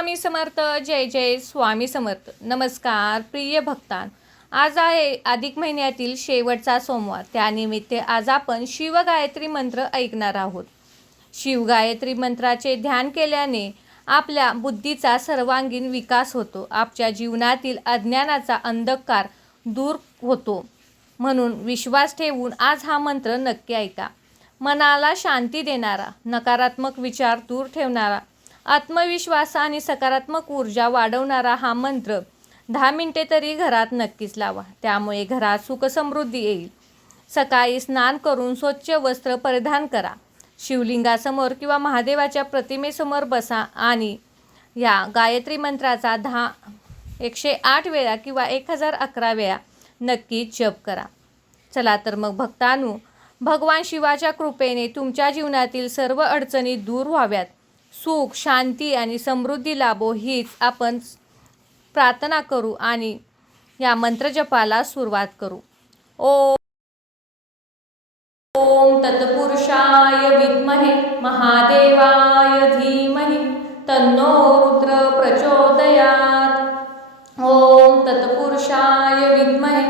स्वामी समर्थ. जय जय स्वामी समर्थ. नमस्कार प्रिय भक्तान. आज आहे अधिक महिन्यातील शेवटचा सोमवार. त्यानिमित्त आज आपण शिवगायत्री मंत्र ऐकणार आहोत. शिवगायत्री मंत्राचे ध्यान केल्याने आपल्या बुद्धीचा सर्वांगीण विकास होतो. आपल्या जीवनातील अज्ञानाचा अंधकार दूर होतो. म्हणून विश्वास ठेवून आज हा मंत्र नक्की ऐका. मनाला शांती देणारा, नकारात्मक विचार दूर ठेवणारा, आत्मविश्वास आणि सकारात्मक ऊर्जा वाढवणारा हा मंत्र 10 मिनिटे तरी घरात नक्कीच लावा. त्यामुळे घरात सुखसमृद्धी येईल. सकाळी स्नान करून स्वच्छ वस्त्र परिधान करा. शिवलिंगासमोर किंवा महादेवाच्या प्रतिमेसमोर बसा आणि या गायत्री मंत्राचा 108 वेळा किंवा 1011 वेळा नक्कीच जप करा. चला तर मग भक्तांनो, भगवान शिवाच्या कृपेने तुमच्या जीवनातील सर्व अडचणी दूर व्हाव्यात, सुख, शांती आणि समृद्धी लाभो हीच आपण प्रार्थना करू आणि या मंत्रजपाला सुरुवात करू. ओम तत्पुरुषाय विद्महे महादेवाय धीमहि तन्नो रुद्र प्रचोदयात्. ओम तत्पुरुषाय विद्महे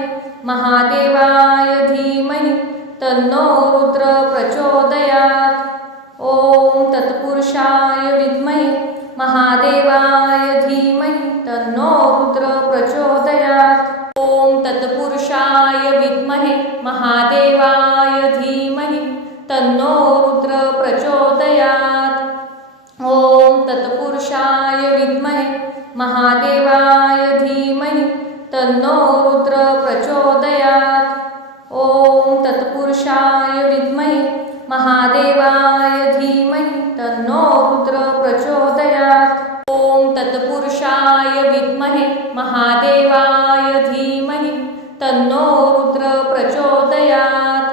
महादेवाय धीमहि तन्नो रुद्र प्रचोदयात्. ओम तत्पुरुषाय विद्महे महादेवाय धीमहि तन्नो रुद्र प्रचोदयात्. ओम तत्पुरुषाय विद्महे महादेवाय धीमहि तन्नो रुद्र प्रचोदयात्. ओम तत्पुरुषाय विद्महे महादेवाय धीमहि तन्नो रुद्र प्रचोदयात्. ओम तत्पुरुषाय विद्महे महादेवाय धीमहि तन्नो रुद्र प्रचोदयात्. ओम तत्पुरुषाय विद्महे महादेवाय धीमहि तन्नो रुद्र प्रचोदयात्.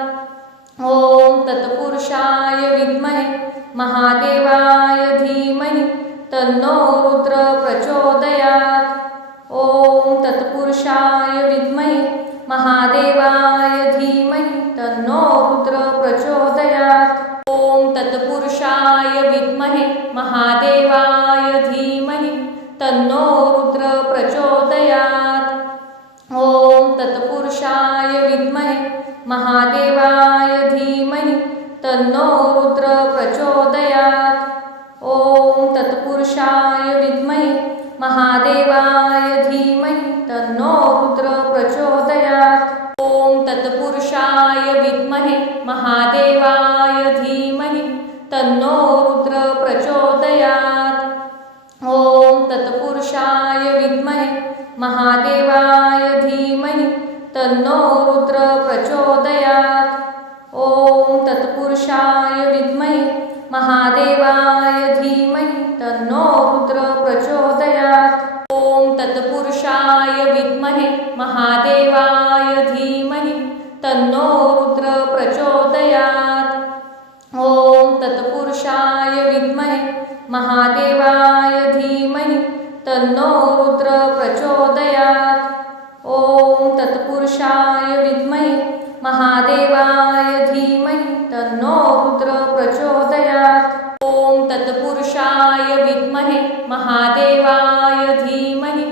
ओम तत्पुरुषाय विद्महे महादेवाय धीमहि तन्नो रुद्र प्रचोदयात्. ओम तत्पुरुषाय विद्महे महादेवाय धीमहि तन्नो रुद्र प्रचोदयात्. ओम तत्पुरुषाय विद्महे महादेवाय धीमहि तन्नो रुद्र प्रचोदयात्. ओम तत्पुरुषाय विद्महे महादेवाय धीमहि तन्नो रुद्र प्रचोदयात्. ओम तत्पुरुषाय विद्महे महादेवाय धीमहि तन्नो रुद्र प्रचोदयात्. ओम तत्पुरुषाय विद्महे महादेवाय धीमहि तन्नो रुद्र प्रचोदयात्. ओम तत्पुरुषाय विद्महे महादेवाय धीमहि तन्नो रुद्र प्रचोदयात्. ओम तत्पुरुषाय विद्महे महादेवाय धीमहि तन्नो रुद्र प्रचोदयात्. ओम तत्पुरुषाय विद्महे महादेवाय धीमहि तन्नो रुद्र प्रचोदयात्. ओम तत्पुरुषाय विद्महे महादेवाय धीमहि तन्नो रुद्र प्रचोदयात्. ओम तत्पुरुषाय विद्महे महादेवाय धीमहि तन्नो रुद्र प्रचोदयात्. ओम तत्पुरुषाय विद्महे महादेवाय धीमहि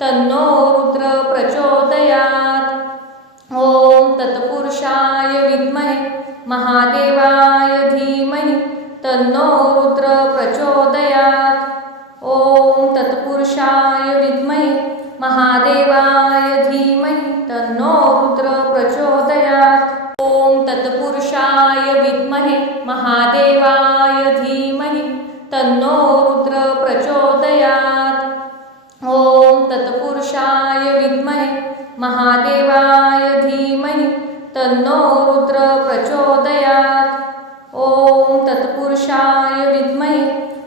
तन्नो रुद्र प्रचोदयात्. ओम तत्पुरुषाय विद्महे महादेवाय धीमहि तन्नो रुद्र प्रचोदयात्. ओम तत्पुरुषाय विद्महे महादेवाय धीमहि तन्नो रुद्र प्रचोदयात्. ओम तत्पुरुषाय विद्महे महादेवाय धीमहि तन्नो रुद्र प्रचोदयात्. ओम तत्पुरुषाय विद्महे महादेवाय धीमहि तन्नो रुद्र प्रचोदयात्. ओम तत्पुरुषाय विद्महे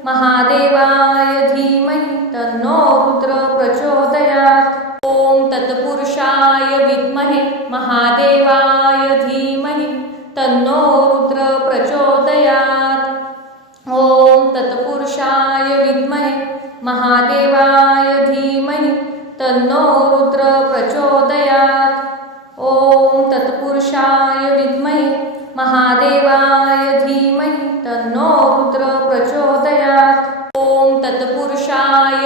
महादेवाय धीमहि तन्नो रुद्र प्रचोदयात्. ओम तत्पुरुषाय विद्महे महादेवाय धीमहि तन्नो रुद्र प्रचोदयात्. ओम तत्पुरुषाय विद्महे महादेवाय धीमहि तन्नो रुद्र प्रचोदयात्. ओम तत्पुरुषाय विद्महे महादेवाय धीमहि तन्नो रुद्र प्रचोदयात्. ओम तत्पुरुषाय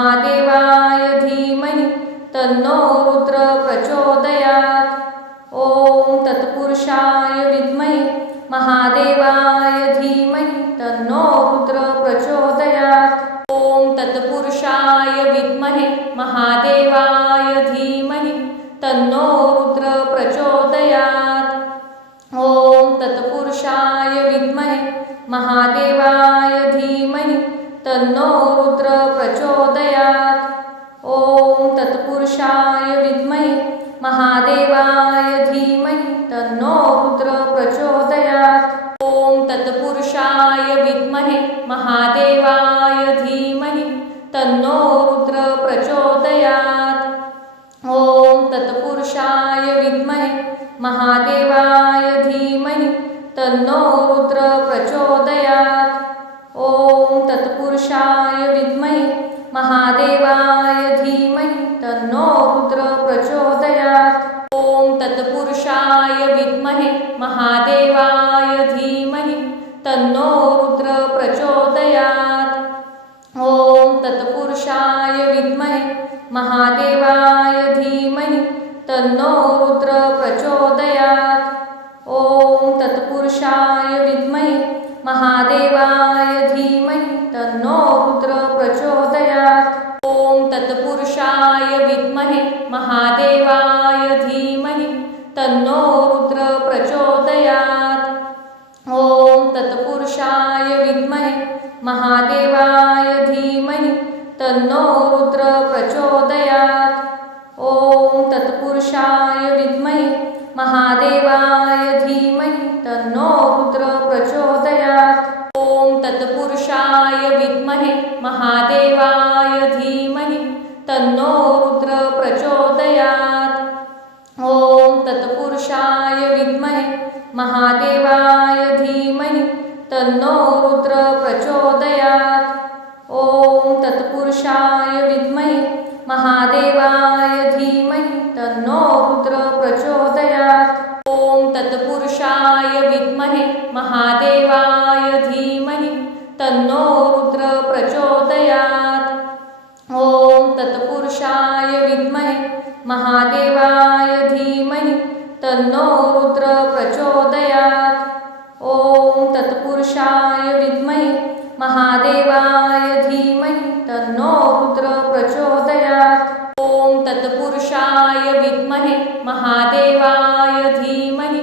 महादेवाय धीमहि तन्नो रुद्र प्रचोदयात्। ओम तत्पुरुषाय विद्महे महादेवाय धीमहि तन्नो रुद्र प्रचोदयात्। ओम तत्पुरुषाय विद्महे महादेवाय धीमहि तन्नो रुद्र प्रचोदयात्। ओम तत्पुरुषाय विद्महे महादेवाय धीमहि तन्नो रुद्र प्रचोदयात्। ओम तत्पुरुषाय विद्महे महादेवाय धीमहि तन्नो रुद्र प्रचोदयात्। ओम तत्पुरुषाय विद्महे महादेवाय धीमहि तन्नो रुद्र प्रचोदयात्। ओम तत्पुरुषाय विद्महे महादेवाय धीमहि तन्नो रुद्र प्रचोदयात्। ओम तत्पुरुषाय विद्महे महादेवाय धीमहि तन्नो रुद्र प्रचोदयात्। ओम तत्पुरुषाय विद्महे महादेवाय धीमहि तन्नो रुद्र प्रचोदयात्। ओम तत्पुरुषाय विद्महे महादेवाय धीमहि तन्नो रुद्र प्रचोदयात्। ओम तत्पुरुषाय विद्महे महादेवाय धीमहि तन्नो रुद्र प्रचोदयात्। ओम तत्पुरुषाय विद्महे महादेवाय धीमहि तन्नो रुद्र प्रचोदयात्। ओम तत्पुरुषाय विद्महे महादेवाय धीमहि तन्नो रुद्र प्रचोदयात्। ओम तत्पुरुषाय विद्महे महादेवाय धीमहि तन्नो रुद्र प्रचोदयात्। ओम तत्पुरुषाय विद्महे महादेवाय धीमहि तन्नो रुद्र प्रचोदयात्। ओम तत्पुरुषाय विद्महे महादेवाय धीमहि तन्नो रुद्र प्रचोदयात्। ओम तत्पुरुषाय विद्महे महादेवाय धीमहि तन्नो रुद्र प्रचोदयात्। ओम तत्पुरुषाय विद्महे महादेवाय धीमहि तन्नो रुद्र प्रचोदयात्। ओम तत्पुरुषाय विद्महे महादेवाय धीमहि तन्नो रुद्र प्रचोदयात्। ओम तत्पुरुषाय विद्महे महादेवाय धीमहि तन्नो रुद्र प्रचोदयात्। ओम तत्पुरुषाय विद्महे महादेवाय धीमहि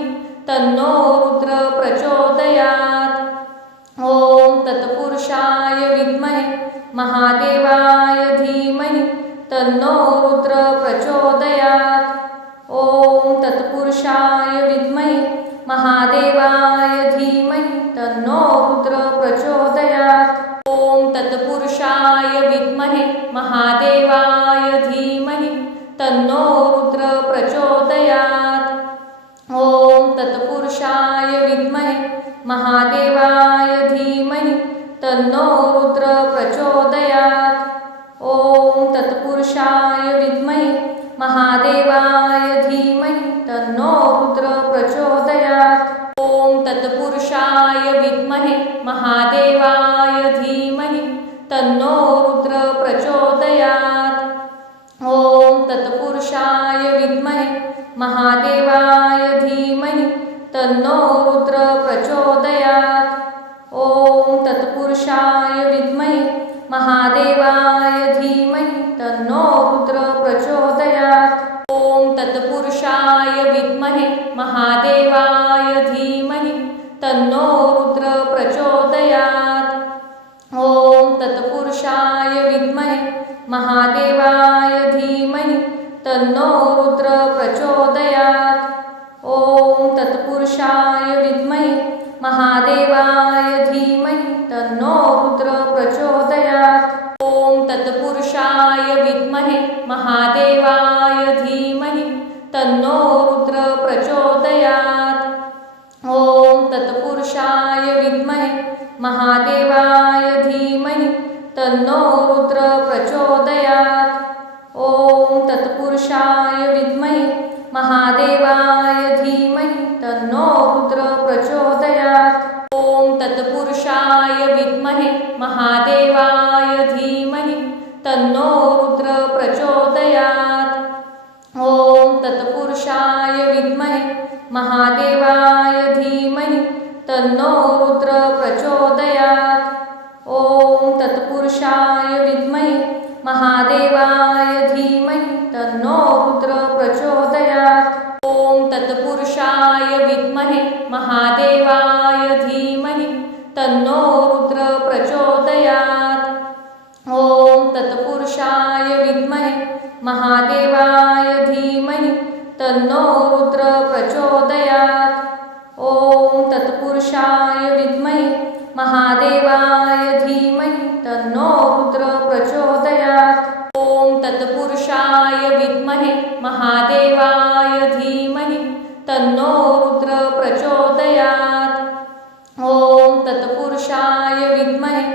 तन्नो रुद्र प्रचोदयात्। ओम तत्पुरुषाय विद्महे महादेवाय धीमहि तन्नो रुद्र प्रचोदयात्। ओम तत्पुरुषाय विद्महे महादेवाय धीमहि तन्नो रुद्र प्रचोदयात्। ओम तत्पुरुषाय विद्महे महादेवाय धीमहि तन्नो रुद्र प्रचोदयात्। ओम तत्पुरुषाय विद्महे महादेवाय धीमहि तन्नो रुद्र प्रचोदयात्। ओम तत्पुरुषाय विद्महे महादेवाय धीमहि तन्नो रुद्र प्रचोदयात्। ओम तत्पुरुषाय विद्महे महादेवाय धीमहि तन्नो रुद्र प्रचोदयात्। ओम तत्पुरुषाय विद्महे महादेवाय धीमहि तन्नो रुद्र प्रचोदयात्। ओम तत्पुरुषाय विद्महे महादेवाय धीमहि तन्नो रुद्र प्रचोदयात्। ओम तत्पुरुषाय विद्महे महादेवाय धीमहि तन्नो रुद्र प्रचोदयात्। ओम तत्पुरुषाय विद्महे महादेवाय धीमहि तन्नो रुद्र प्रचोदयात्। ओम तत्पुरुषाय विद्महे महादेवाय धीमहि तन्नो रुद्र प्रचोदयात्। ओम तत्पुरुषाय विद्महे महादेवाय धीमहि तन्नो रुद्र प्रचोदयात्। ओम तत्पुरुषाय विद्महे महादेवाय धीमहि तन्नो रुद्र प्रचोदयात्। ओम तत्पुरुषाय विद्महे महादेवाय धीमहि तन्नो रुद्र प्रचोदयात्। ओम तत्पुरुषाय विद्महे महादेवाय धीमहि तन्नो महादेवाय धीमहि तन्नो रुद्र प्रचोदयात्। ओम तत्पुरुषाय विद्महे महादेवाय धीमहि तन्नो रुद्र प्रचोदयात्। ओम तत्पुरुषाय विद्महे महादेवाय धीमहि तन्नो रुद्र प्रचोदयात्। ओम तत्पुरुषाय विद्महे महादेवाय धीमहि तन्नो रुद्र प्रचोदयात्। ओम तत्पुरुषाय विद्महे महादेवाय धीमहि तन्नो रुद्र प्रचोदयात्। ओम तत्पुरुषाय विद्महे महादेवाय धीमहि तन्नो रुद्र प्रचोदयात्। ओम तत्पुरुषाय विद्महे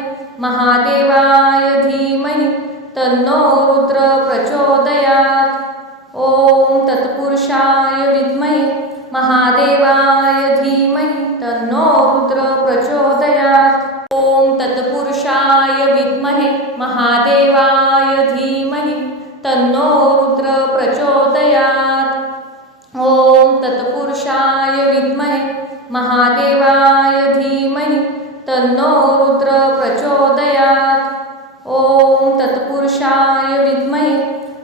महादेवाय धीमहि तन्नो रुद्र प्रचोदयात्। ओम तत्पुरुषाय विद्महे महादेवाय धीमहि तन्नो रुद्र प्रचोदयात्। ओम तत्पुरुषाय विद्महे महादेवाय धीमहि तन्नो रुद्र प्रचोदयात्। ओम तत्पुरुषाय विद्महे महादेवाय धीमहि तन्नो रुद्र प्रचोदयात्। ओम तत्पुरुषाय विद्महे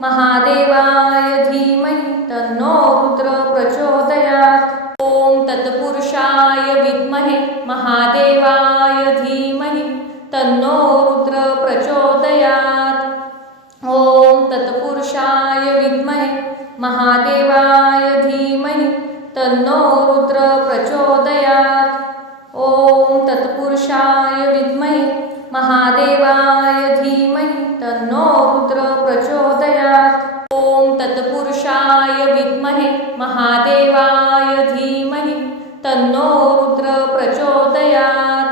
महादेवाय धीमहि तन्नो रुद्र प्रचोदयात्। ओम तत्पुरुषाय विद्महे महादेवाय धीमहि तन्नो रुद्र प्रचोदयात्। ओम तत्पुरुषाय विद्महे महादेवाय धीमहि तन्नो रुद्र प्रचोदयात्। ओम तत्पुरुषाय विद्महे महादेवाय धीमहि तन्नो रुद्र प्रचोदयात्। ओम तत्पुरुषाय विद्महे महादेवाय धीमहि तन्नो रुद्र प्रचोदयात्।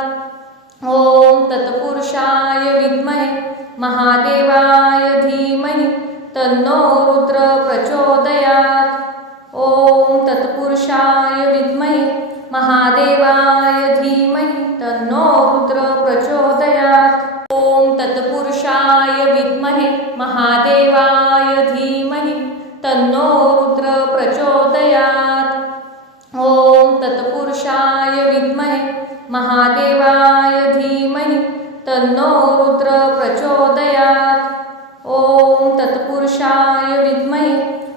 ओम तत्पुरुषाय विद्महे महादेवाय धीमहि तन्नो रुद्र प्रचोदयात्। ओम तत्पुरुषाय विद्महे महादेवाय धीमहि तन्नो रुद्र प्रचोदयात्। ओम तत्पुरुषाय विद्महे महादेवाय धीमहि तन्नो रुद्र प्रचोदयात्। ओम तत्पुरुषाय विद्महे महादेवाय धीमहि तन्नो रुद्र प्रचोदयात्। ओम तत्पुरुषाय विद्महे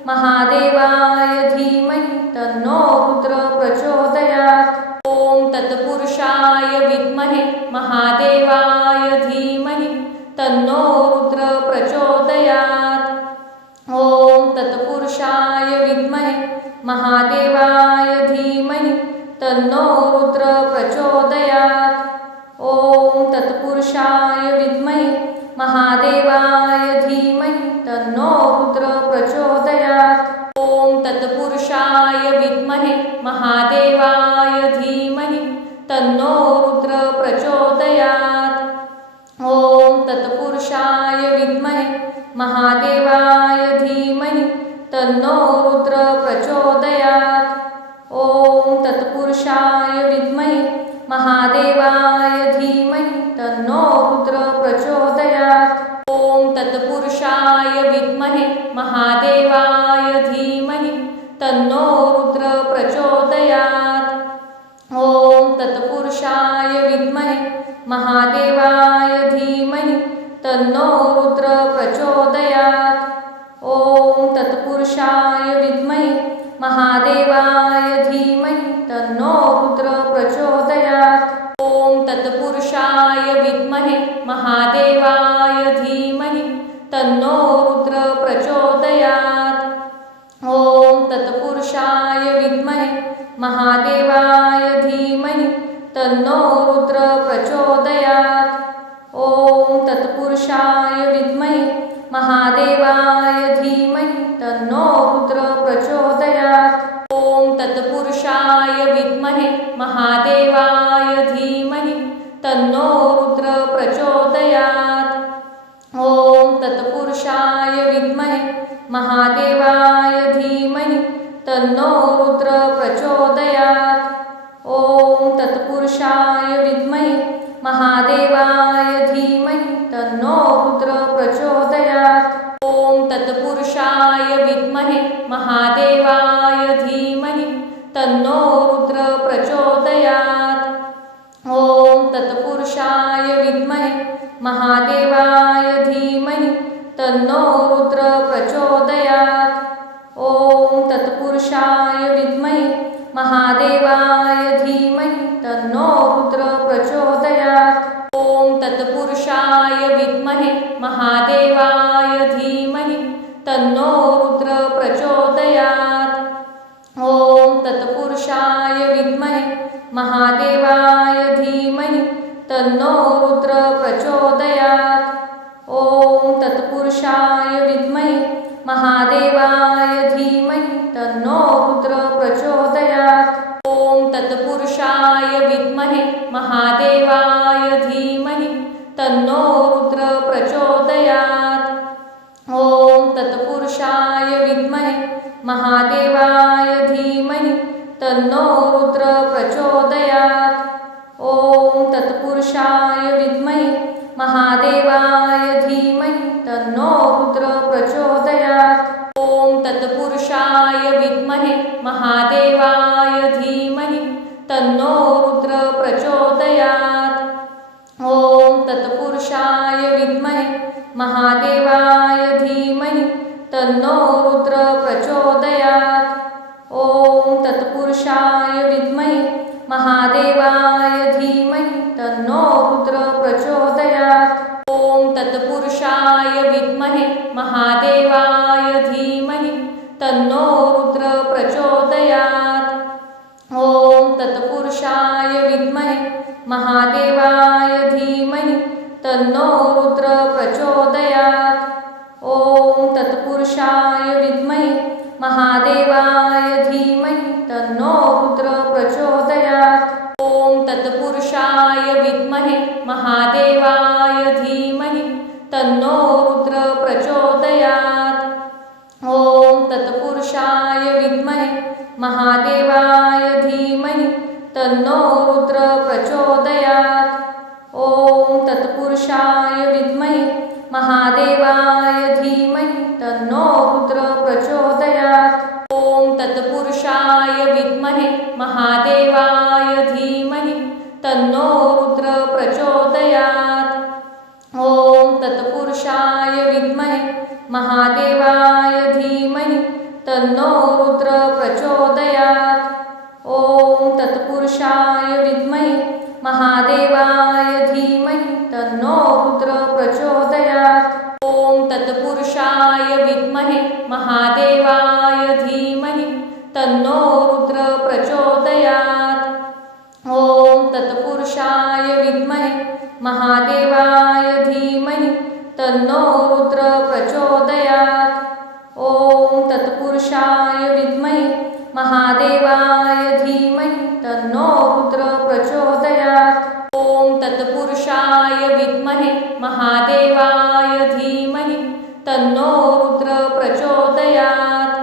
महादेवाय धीमहि तन्नो रुद्र प्रचोदयात्। ओम तत्पुरुषाय विद्महे महादेवाय धीमहि तन्नो रुद्र प्रचोदयात्। ओम तत्पुरुषाय विद्महे महादेवाय धीमहि तन्नो रुद्र प्रचोदयात्। ओम तत्पुरुषाय विद्महे महादेवाय धीमहि तन्नो रुद्र प्रचोदयात्। ओम तत्पुरुषाय विद्महे महादेवाय धीमहि तन्नो रुद्र प्रचोदयात्। ओम तत्पुरुषाय विद्महे महादेवाय धीमहि तन्नो रुद्र प्रचोदयात्। ओम तत्पुरुषाय विद्महे महादेवाय धीमहि तन्नो रुद्र प्रचोदयात्। ओम तत्पुरुषाय विद्महे महादेवाय धीमहि तन्नो रुद्र प्रचोदयात्। ओम तत्पुरुषाय विद्महे महादेवाय धीमहि तन्नो रुद्र प्रचोदयात्। ओम तत्पुरुषाय विद्महे महादेवाय धीमहि तन्नो रुद्र प्रचोदयात्। ओम तत्पुरुषाय विद्महे महादेवाय धीमहि तन्नो रुद्र प्रचोदयात्। ओम तत्पुरुषाय विद्महे महादेवाय धीमहि तन्नो रुद्र प्रचोदयात्। ओम तत्पुरुषाय विद्महे महादेवाय धीमहि तन्नो रुद्र प्रचोदयात्। ओम तत्पुरुषाय विद्महे महादेवाय धीमहि तन्नो रुद्र प्रचोदयात्। ओम तत्पुरुषाय विद्महे महादेवाय धीमहि तन्नो रुद्र प्रचोदयात्। ओम तत्पुरुषाय विद्महे महादेवाय धीमहि तन्नो रुद्र प्रचोदयात्। ओम तत्पुरुषाय विद्महे महादेवाय धीमहि तन्नो तन्नो रुद्र प्रचोदयात्। ओम तत्पुरुषाय विद्महे महादेवाय धीमहि तन्नो रुद्र प्रचोदयात्। ओम तत्पुरुषाय विद्महे महादेवाय धीमहि तन्नो रुद्र प्रचोदयात्। ओम तत्पुरुषाय विद्महे महादेवाय धीमहि तन्नो रुद्र प्रचोदयात्। ओम तत्पुरुषाय विद्महे महादेवाय धीमहि तन्नो रुद्र प्रचोदयात्। ओम तत्पुरुषाय विद्महे महादेवाय धीमहि तन्नो रुद्र प्रचोदयात्। ओम तत्पुरुषाय विद्महे महादेवाय धीमहि तन्नो रुद्र प्रचोदयात्। ओम तत्पुरुषाय विद्महे महादेवाय धीमहि तन्नो रुद्र प्रचोदयात्। ओम तत्पुरुषाय विद्महे महादेवाय धीमहि तन्नो रुद्र प्रचोदयात्। ओम तत्पुरुषाय विद्महे महादेवाय धीमहि तन्नो रुद्र प्रचोदयात्। ओम तत्पुरुषाय विद्महे महादेवाय धीमहि तन्नो रुद्र प्रचोदयात्। ओम तत्पुरुषाय विद्महे महादेवाय धीमहि तन्नो रुद्र प्रचोदयात्। ओम तत्पुरुषाय विद्महे महादेवाय धीमहि तन्नो रुद्र प्रचोदयात्। ओम तत्पुरुषाय विद्महे महादेवाय धीमहि तन्नो रुद्र प्रचोदयात्। ओम तत्पुरुषाय विद्महे महादेवाय धीमहि तन्नो रुद्र प्रचोदयात्। ओम तत्पुरुषाय विद्महे महादेवाय धीमहि तन्नो रुद्र प्रचोदयात्। ओम तत्पुरुषाय विद्महे महादेवाय धीमहि तन्नो रुद्र प्रचोदयात्। ओम तत्पुरुषाय विद्महे महादेवाय धीमहि तन्नो रुद्र प्रचोदयात्। ओम तत्पुरुषाय विद्महे महादेवाय धीमहि तन्नो रुद्र प्रचोदयात्। ओम तत्पुरुषाय विद्महे महादेवाय धीमहि तन्नो रुद्र प्रचोदयात्। ओम तत्पुरुषाय विद्महे महादेवाय धीमहि तन्नो रुद्र प्रचोदयात्। ओम तत्पुरुषाय विद्महे महादेवाय धीमहि तन्नो रुद्र प्रचोदयात्। ओम तत्पुरुषाय विद्महे महादेवाय धीमहि तन्नो रुद्र प्रचोदयात्। ओम तत्पुरुषाय विद्महे महादेवाय धीमहि तन्नो रुद्र प्रचोदयात्। ओम तत्पुरुषाय विद्महे महादेवाय धीमहि तन्नो रुद्र प्रचोदयात्।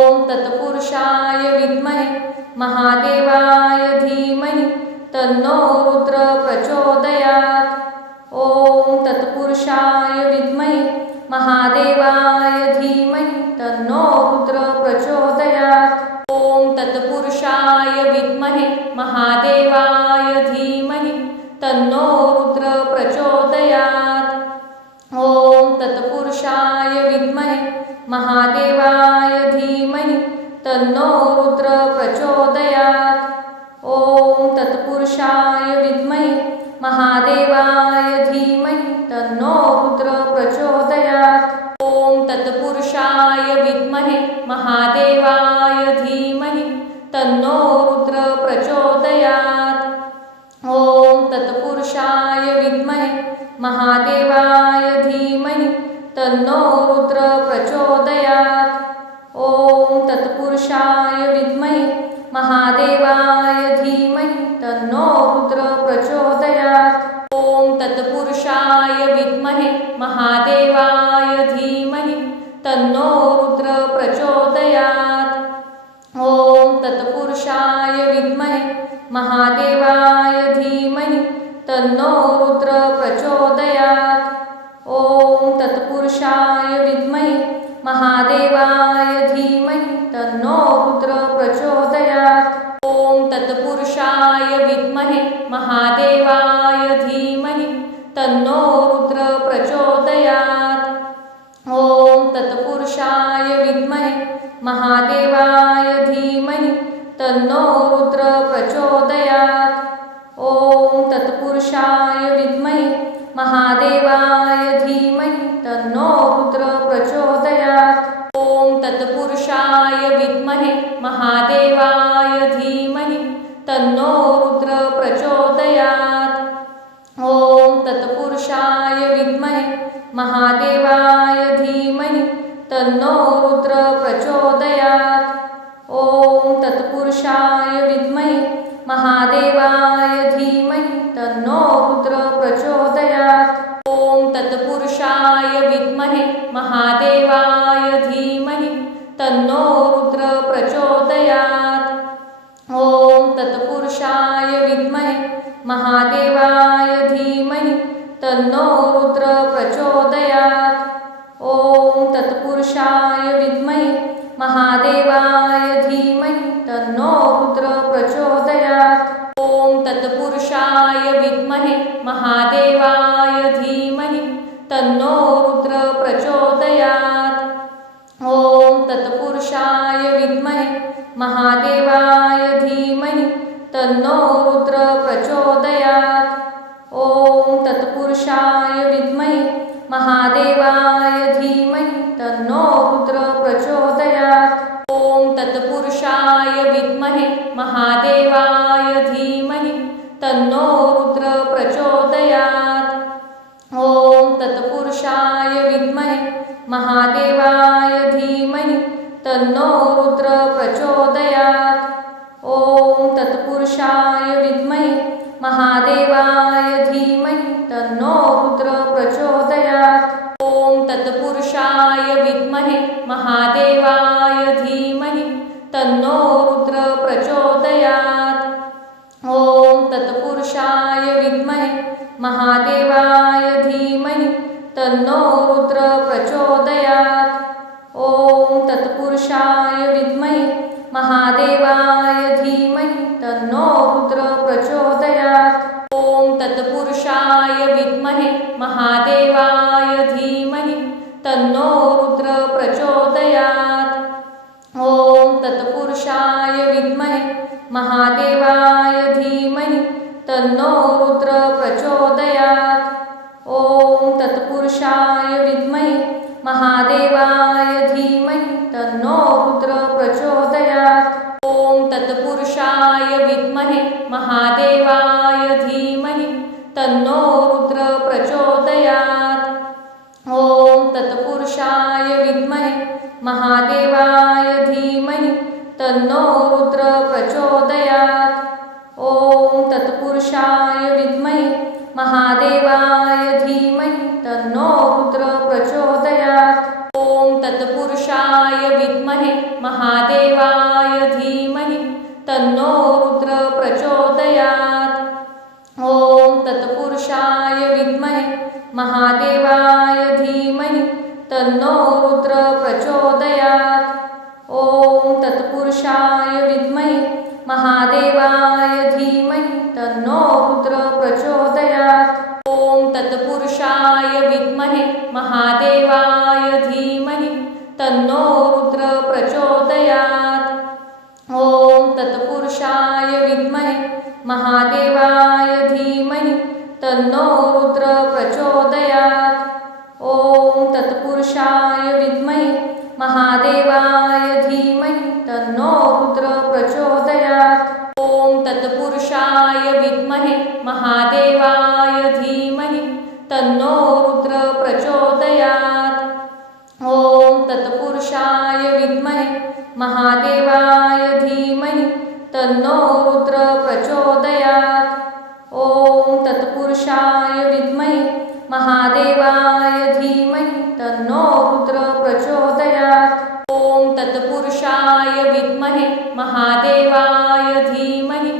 ओम तत्पुरुषाय विद्महे महादेवाय धीमहि तन्नो रुद्र प्रचोदयात्। ओम तत्पुरुषाय विद्महे महादेवाय धीमहि तन्नो रुद्र प्रचोदयात्। ओम तत्पुरुषाय विद्महे महादेवाय धीमहि तन्नो रुद्र प्रचोदयात्। ओम तत्पुरुषाय विद्महे महादेवाय धीमहि तन्नो रुद्र प्रचोदयात्। ओम तत्पुरुषाय विद्महे महादेवाय धीमहि तन्नो रुद्र प्रचोदयात्। ओम तत्पुरुषाय विद्महे महादेवाय धीमहि तन्नो रुद्र प्रचोदयात्। ओम तत्पुरुषाय विद्महे महादेवाय धीमहि तन्नो रुद्र प्रचोदयात्। ओम तत्पुरुषाय विद्महे महादेवाय धीमहि तन्नो रुद्र प्रचोदयात्। ओम तत्पुरुषाय विद्महे महादेवाय धीमहि तन्नो रुद्र प्रचोदयात्। ओम तत्पुरुषाय विद्महे महादेवाय धीमहि तन्नो रुद्र प्रचोदयात्। ओम तत्पुरुषाय विद्महे महादेवाय धीमहि तन्नो रुद्र प्रचोदयात्। तत्पुरुषाय विद्महे महादेवाय धीमहि तन्नो रुद्र प्रचोदयात्। ओम तत्पुरुषाय विद्महे महादेवाय धीमहि तन्नो रुद्र प्रचोदयात्। ओम तत्पुरुषाय विद्महे महादेवाय धीमहि तन्नो रुद्र प्रचोदयात्। ओम तत्पुरुषाय विद्महे महादेवाय धीमहि तन्नो रुद्र प्रचोदयात्। ओम तत्पुरुषाय विद्महे महादेवाय धीमहि तन्नो रुद्र प्रचोदयात्। ओम तत्पुरुषाय विद्महे महादेवाय धीमहि तन्नो रुद्र प्रचोदयात्। ओम तत्पुरुषाय विद्महे महादेवाय धीमहि तन्नो रुद्र प्रचोदयात्। ओम तत्पुरुषाय विद्महे महादेवाय धीमहि तन्नो रुद्र प्रचोदयात्। ओम तत्पुरुषाय विद्महे महादेवाय धीमहि तन्नो रुद्र प्रचोदयात्। ओम तत्पुरुषाय विद्महे महादेवाय धीमहि तन्नो रुद्र प्रचोदयात्। ओम तत्पुरुषाय विद्महे महादेवाय धीमहि तन्नो रुद्र प्रचोदयात्। ओम तत्पुरुषाय विद्महे महादेवाय धीमहि तन्नो रुद्र प्रचोदयात्। ओम तत्पुरुषाय विद्महे महादेवाय धीमहि तन्नो रुद्र प्रचोदयात्। ओम तत्पुरुषाय विद्महे महादेवाय धीमहि तन्नो रुद्र प्रचोदयात्। ओम तत्पुरुषाय विद्महे महादेवाय धीमहि तन्नो रुद्र प्रचोदयात्। ओम तत्पुरुषाय विद्महे महादेवाय धीमहि तन्नो रुद्र प्रचोदयात्। ओम तत्पुरुषाय विद्महे महादेवाय धीमहि तन्नो रुद्र प्रचोदयात्। ओम तत्पुरुषाय विद्महे महादेवाय धीमहि तन्नो रुद्र प्रचोदयात्। ओम तत्पुरुषाय विद्महे महादेवाय धीमहि तन्नो रुद्र प्रचोदयात्। ओम तत्पुरुषाय विद्महे महादेवाय धीमहि तन्नो रुद्र प्रचोदयात्। ओम तत्पुरुषाय विद्महे महादेवाय धीमहि तन्नो रुद्र प्रचोदयात्। ओम तत्पुरुषाय विद्महे महादेवाय धीमहि तन्नो रुद्र प्रचोदयात्। ओम तत्पुरुषाय विद्महे महादेवाय धीमहि तन्नो रुद्र प्रचोदयात्। ओम तत्पुरुषाय विद्महे महादेवाय धीमहि तन्नो रुद्र प्रचोदयात्। ओम तत्पुरुषाय विद्महे महादेवाय धीमहि तन्नो रुद्र प्रचोदयात्। ओम तत्पुरुषाय विद्महे महादेवाय धीमहि तन्नो रुद्र प्रचोदयात्। ओम तत्पुरुषाय विद्महे महादेवाय धीमहि तन्नो रुद्र प्रचोदयात्। ओम तत्पुरुषाय विद्महे महादेवाय धीमहि तन्नो रुद्र प्रचोदयात्। ओम तत्पुरुषाय विद्महे महादेवाय धीमहि तन्नो रुद्र प्रचोदयात्। ओम तत्पुरुषाय विद्महे महादेवाय धीमहि तन्नो रुद्र प्रचोदयात्। ओम तत्पुरुषाय विद्महे महादेवाय धीमहि तन्नो रुद्र प्रचोदयात्। ओम तत्पुरुषाय विद्महे महादेवाय धीमहि तन्नो रुद्र प्रचोदयात्। ओम तत्पुरुषाय विद्महे महादेवाय धीमहि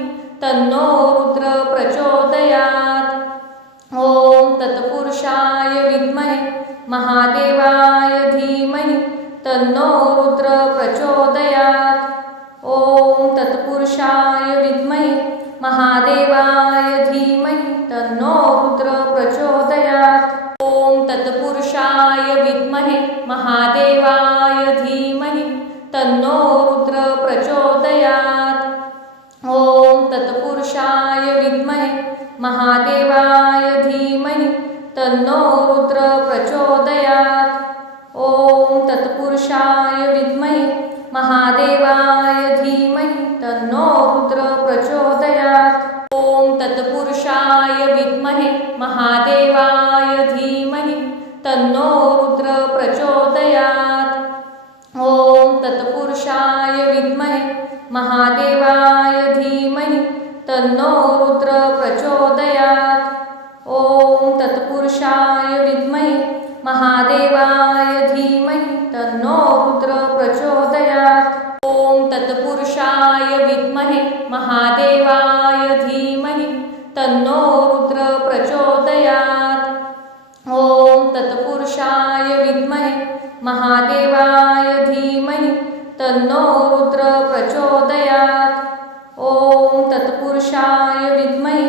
तन्नो रुद्र प्रचोदयात्। ओम तत्पुरुषाय विद्महे महादेवाय धीमहि तन्नो रुद्र प्रचोदयात्। ओम तत्पुरुषाय विद्महे महादेवाय धीमहि तन्नो रुद्र प्रचोदयात्। ओम तत्पुरुषाय विद्महे महादेवाय धीमहि तन्नो रुद्र प्रचोदयात्। ओम तत्पुरुषाय विद्महे महादेवाय धीमहि तन्नो रुद्र प्रचोदयात्। ओम तत्पुरुषाय विद्महे महादेवाय धीमहि तन्नो रुद्र प्रचोदयात्। ओम तत्पुरुषाय विद्महे महादेवाय धीमहि तन्नो रुद्र प्रचोदयात्। ओम तत्पुरुषाय विद्महे महादेवाय धीमहि तन्नो रुद्र प्रचोदयात्। ओम तत्पुरुषाय विद्महे महादेवाय धीमहि तन्नो रुद्र प्रचोदयात्। ओम तत्पुरुषाय विद्महे महादेवाय धीमहि तन्नो रुद्र प्रचोदयात्। ओम तत्पुरुषाय विद्महे महादेवाय धीमहि तन्नो रुद्र प्रचोदयात्। ओम तत्पुरुषाय विद्महे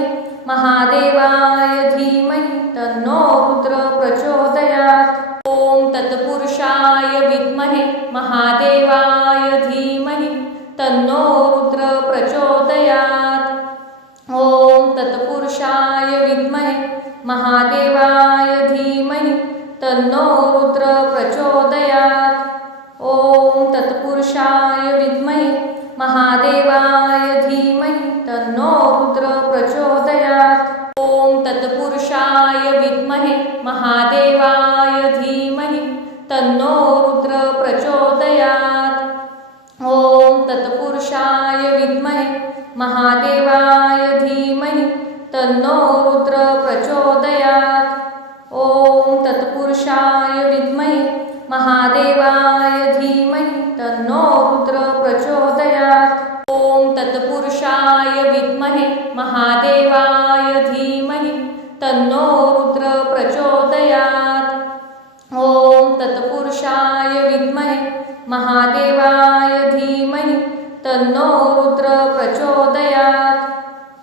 महादेवाय धीमहि तन्नो रुद्र प्रचोदयात्। ओम तत्पुरुषाय विद्महे महादेवाय धीमहि तन्नो रुद्र प्रचोदयात्। ओम तत्पुरुषाय विद्महे महादेवाय धीमहि तन्नो रुद्र प्रचोदयात्। ओम तत्पुरुषाय विद्महे महादेवाय धीमहि तन्नो रुद्र प्रचोदयात्। ओम तत्पुरुषाय विद्महे महादेवाय धीमहि तन्नो रुद्र प्रचोदयात्। ओम तत्पुरुषाय विद्महे महादेवाय धीमहि तन्नो रुद्र प्रचोदयात्। ओम तत्पुरुषाय विद्महे महादेवाय धीमहि तन्नो रुद्र प्रचोदयात्। ओम तत्पुरुषाय विद्महे महादेवाय धीमहि तन्नो रुद्र प्रचोदयात्। ओम तत्पुरुषाय विद्महे महादेवाय धीमहि तन्नो रुद्र प्रचोदयात्।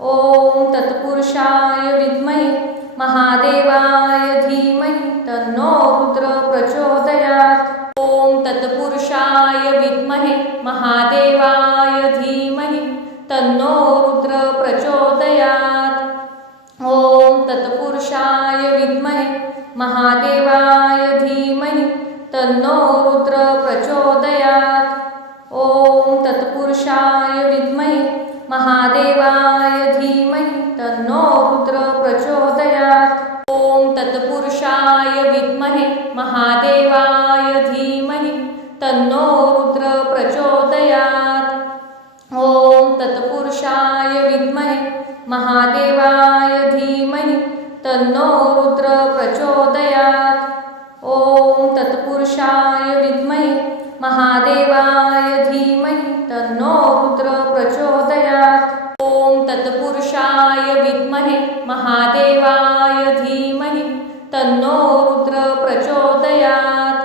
ओम तत्पुरुषाय विद्महे महादेवाय धीमहि तन्नो रुद्र प्रचोदयात्। ओम तत्पुरुषाय विद्महे महादेवाय धीमहि तन्नो रुद्र प्रचोदयात्। ओम तत्पुरुषाय विद्महे महादेवाय धीमहि तन्नो रुद्र प्रचोदयात्। ओम तत्पुरुषाय विद्महे महादेवाय धीमहि तन्नो रुद्र प्रचोदयात्। ओम तत्पुरुषाय विद्महे महादेवाय धीमहि तन्नो रुद्र प्रचोदयात्। ओम तत्पुरुषाय विद्महे महादेवाय धीमहि तन्नो रुद्र प्रचोदयात्। ओम तत्पुरुषाय विद्महे महादेवाय धीमहि तन्नो रुद्र प्रचोदयात्। ओम तत्पुरुषाय विद्महे महादेवाय धीमहि तन्नो रुद्र प्रचोदयात्।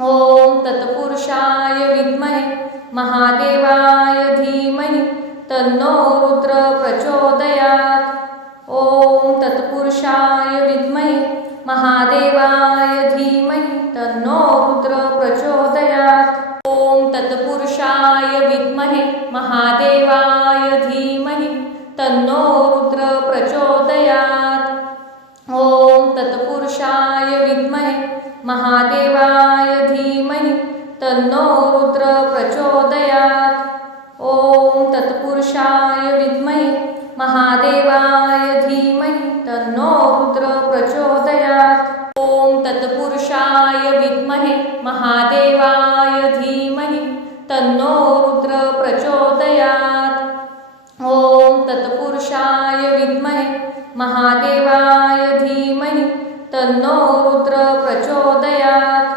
ओम तत्पुरुषाय विद्महे महादेवाय धीमहि तन्नो रुद्र प्रचोदयात्। ओम तत्पुरुषाय विद्महे महादेवाय धीमहि तन्नो रुद्र प्रचोदयात्। ओम तत्पुरुषाय विद्महे महादेवाय धीमहि तन्नो रुद्र प्रचोदयात्। ओम तत्पुरुषाय विद्महे महादेवाय धीमहि तन्नो रुद्र प्रचोदयात्। ओम तत्पुरुषाय विद्महे महादेवाय धीमहि तन्नो रुद्र प्रचोदयात्। ओम तत्पुरुषाय विद्महे महादेवाय धीमहि तन्नो रुद्र प्रचोदयात्। ओम तत्पुरुषाय विद्महे महादेवाय धीमहि तन्नो रुद्र प्रचोदयात्।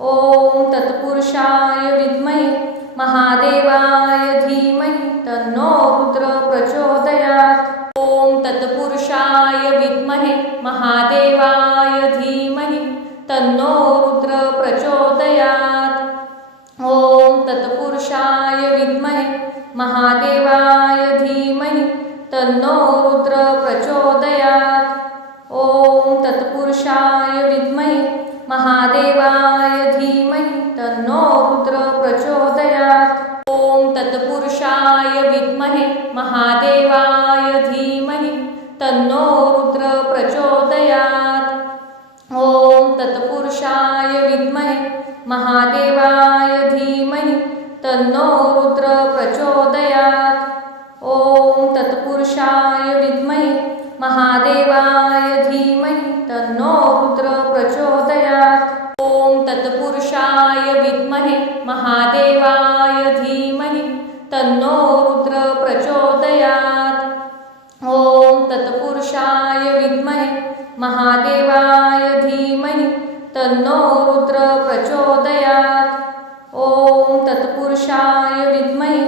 ओम तत्पुरुषाय विद्महे महादेवाय धीमहि तन्नो रुद्र प्रचोदयात्। ओम तत्पुरुषाय विद्महे महादेवाय धीमहि तन्नो रुद्र प्रचोदयात्। ओम तत्पुरुषाय विद्महे महादेवाय धीमहि तन्नो रुद्र प्रचोदयात्। ओम तत्पुरुषाय विद्महे महादेवाय धीमहि तन्नो रुद्र प्रचोदयात्। ओम तत्पुरुषाय विद्महे महादेवाय धीमहि तन्नो रुद्र प्रचोदयात्। ओम तत्पुरुषाय विद्महे महादेवाय धीमहि तन्नो रुद्र प्रचोदयात्। ओम तत्पुरुषाय विद्महे महादेवाय धीमहि तन्नो रुद्र प्रचोदयात्। ओम तत्पुरुषाय विद्महे महादेवाय धीमहि तन्नो रुद्र प्रचोदयात्। ओम तत्पुरुषाय विद्महे महादेवाय धीमहि तन्नो रुद्र प्रचोदयात्। ओम तत्पुरुषाय विद्महे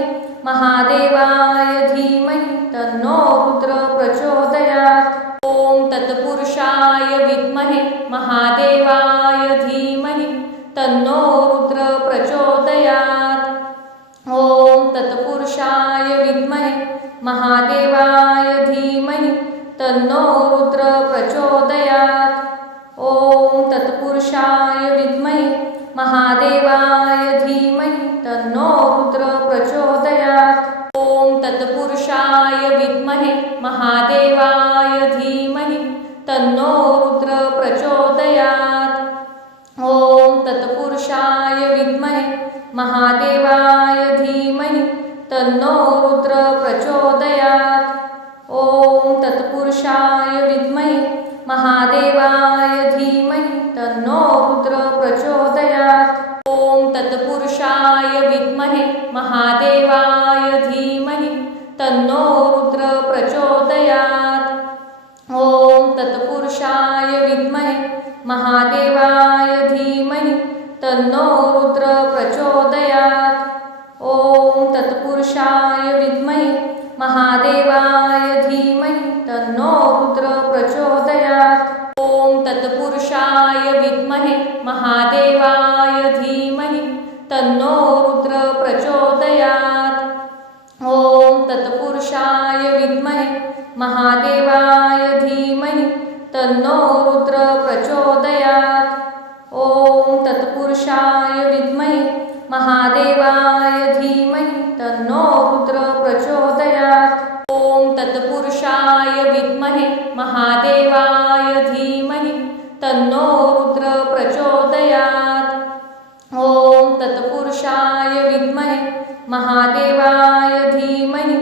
महादेवाय धीमहि तन्नो रुद्र प्रचोदयात्। ओम तत्पुरुषाय विद्महे महादेवाय धीमहि तन्नो रुद्र प्रचोदयात्। ओम तत्पुरुषाय विद्महे महादेवाय धीमहि तन्नो रुद्र प्रचोदयात्। ओम तत्पुरुषाय विद्महे महादेवाय धीमहि तन्नो रुद्र प्रचोदयात्। ओम तत्पुरुषाय विद्महे महादेवाय धीमहि तन्नो रुद्र प्रचोदयात्। ओम तत्पुरुषाय विद्महे महादेवाय धीमहि तन्नो रुद्र प्रचोदयात्। ओम तत्पुरुषाय विद्महे महादेवाय धीमहि तन्नो रुद्र प्रचोदयात्। ओम तत्पुरुषाय विद्महे महादेवाय धीमहि तन्नो रुद्र प्रचोदयात्। ओम तत्पुरुषाय विद्महे महादेवाय धीमहि तन्नो रुद्र प्रचोदयात्। ओम तत्पुरुषाय विद्महे महादेवाय धीमहि तन्नो रुद्र प्रचोदयात्। ओम तत्पुरुषाय विद्महे महादेवाय धीमहि तन्नो रुद्र प्रचोदयात्। ओम तत्पुरुषाय विद्महे महादेवाय धीमहि तन्नो रुद्र प्रचोदयात्। ओम तत्पुरुषाय विद्महे महादेवाय धीमहि तन्नो रुद्र प्रचोदयात्। ओम तत्पुरुषाय विद्महे महादेवाय धीमहि तन्नो रुद्र प्रचोदयात्। ओम तत्पुरुषाय विद्महे महादेवाय धीमहि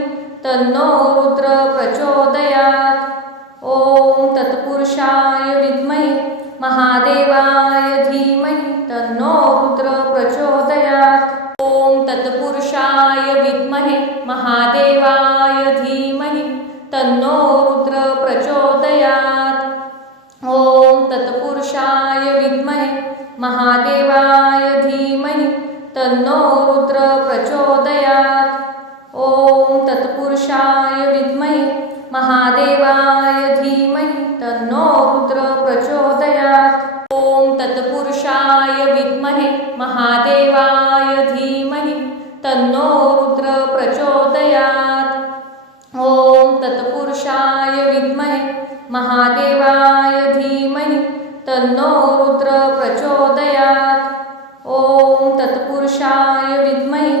तन्नो रुद्र प्रचोदयात्। ओम तत्पुरुषाय विद्महे महादेवाय धीमहि तन्नो रुद्र प्रचोदयात्। ओम तत्पुरुषाय विद्महे महादेवाय धीमहि तन्नो रुद्र प्रचोदयात्। ओम तत्पुरुषाय विद्महे महादेवाय धीमहि तन्नो रुद्र प्रचोदयात्। ओम तत्पुरुषाय विद्महे महादेवाय धीमहि तन्नो रुद्र प्रचोदयात्। ओम तत्पुरुषाय विद्महे महादेवाय धीमहि तन्नो रुद्र प्रचोदयात्। ओम तत्पुरुषाय विद्महे महादेवाय धीमहि तन्नो रुद्र प्रचोदयात्। ओम तत्पुरुषाय विद्महे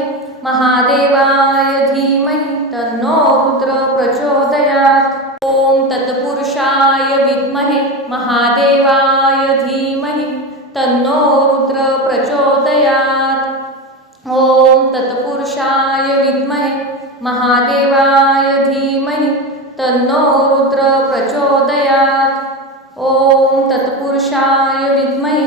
महादेवाय धीमहि तन्नो रुद्र प्रचोदयात्। ओम तत्पुरुषाय विद्महे महादेवाय धीमहि तन्नो रुद्र प्रचोदयात्। ओम तत्पुरुषाय विद्महे महादेवाय धीमहि तन्नो रुद्र प्रचोदयात्। ओम तत्पुरुषाय विद्महे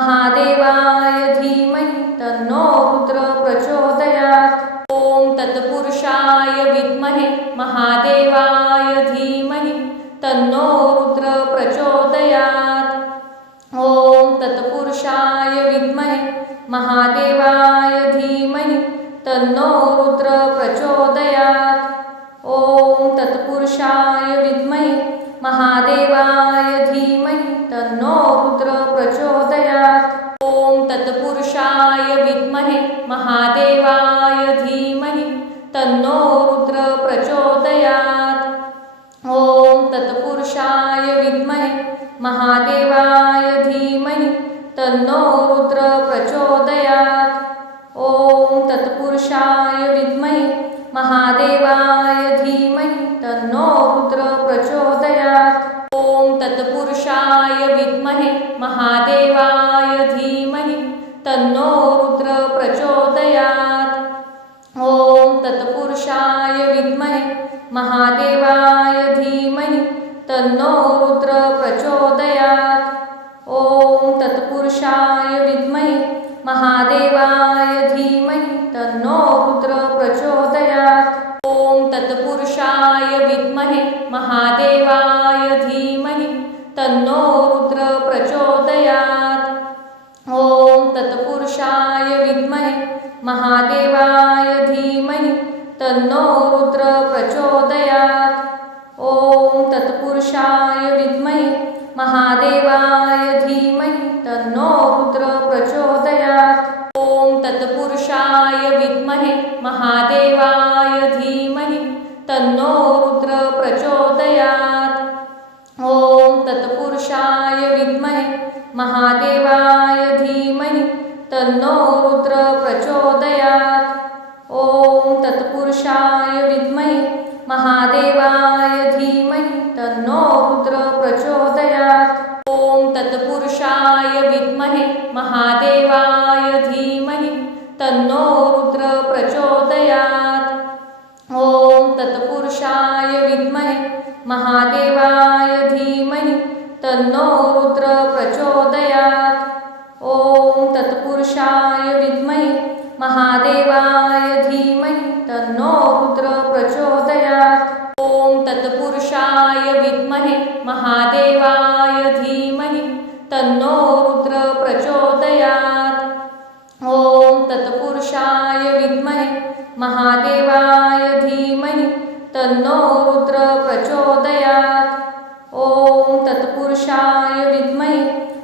महादेवाय धीमहि तन्नो रुद्र प्रचोदयात्। ओम तत्पुरुषाय विद्महे महादेवाय धीमहि तन्नो रुद्र प्रचोदयात्। ओम तत्पुरुषाय विद्महे महादेवाय धीमहि तन्नो रुद्र प्रचोदयात्। ओम तत्पुरुषाय विद्महे महादेवाय धीमहि तन्नो रुद्र प्रचोदयात्। ओम तत्पुरुषाय विद्महे महादेवाय धीमहि तन्नो रुद्र प्रचोदयात्। ओम तत्पुरुषाय विद्महे महादेवाय धीमहि तन्नो रुद्र प्रचोदयात्। तन्नो रुद्र प्रचोदयात्। ॐ तत्पुरुषाय विद्महे महादेवाय धीमहि तन्नो रुद्र प्रचोदयात्। ॐ तत्पुरुषाय विद्महे महादेवाय धीमहि तन्नो रुद्र प्रचोदयात्। ॐ तत्पुरुषाय विद्महे महादेवाय धीमहि तन्नो रुद्र प्रचोदयात्। ॐ तत्पुरुषाय विद्महे महादेवाय धीमहि तन्नो रुद्र प्रचोदयात्। ॐ तत्पुरुषाय विद्महे महादेवाय धीमहि तन्नो रुद्र प्रचोदयात्। ॐ तत्पुरुषाय विद्महे महादेवाय धीमहि तन्नो रुद्र प्रचोदयात्। ॐ तत्पुरुषाय विद्महे महादेवाय धीमहि तन्नो रुद्र प्रचोदयात्। ॐ तत्पुरुषाय विद्महे महादेवाय धीमहि तन्नो रुद्र प्रचोदयात्। ॐ तत्पुरुषाय विद्महे महादेवाय धीमहि तन्नो रुद्र प्रचोदयात्। ॐ तत्पुरुषाय विद्महे महादेवाय धीमहि तन्नो रुद्र प्रचोदयात्। ॐ तत्पुरुषाय विद्महे महादेवाय धीमहि तन्नो रुद्र प्रचोदयात्। ॐ तत्पुरुषाय विद्महे महादेवाय धीमहि तन्नो रुद्र प्रचोदयात्। ॐ तत्पुरुषाय विद्महे महादेवाय धीमहि तन्नो रुद्र प्रचोदयात्। ॐ तत्पुरुषाय विद्महे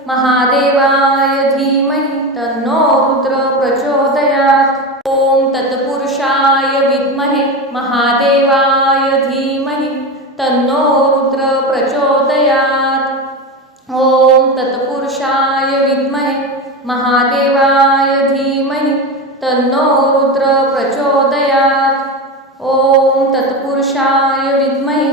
महादेवाय धीमहि तन्नो रुद्र प्रचोदयात्। ॐ तत्पुरुषाय विद्महे महादेवाय धीमहि तन्नो रुद्र प्रचोदयात्। ॐ तत्पुरुषाय विद्महे महादेवाय धीमहि तन्नो रुद्र प्रचोदयात्। ॐ तत्पुरुषाय विद्महे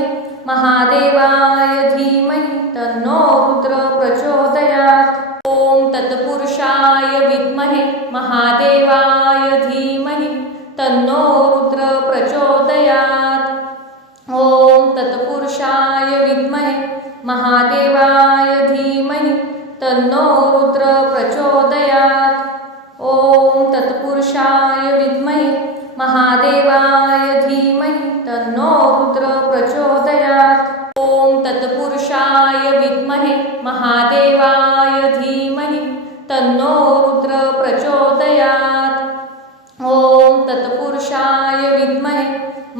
महादेवाय धीमहि तन्नो रुद्र प्रचोदयात्। ॐ तत्पुरुषाय विद्महे महादेवाय धीमहि तन्नो रुद्र प्रचोदयात्। ॐ तत्पुरुषाय विद्महे महादेवाय धीमहि तन्नो रुद्र प्रचोदयात्। ॐ तत्पुरुषाय विद्महे महादेवाय धीमहि तन्नो रुद्र प्रचोदयात्। ॐ तत्पुरुषाय विद्महे महादेवाय धीमहि तन्नो रुद्र प्रचोदयात्। ॐ तत्पुरुषाय विद्महे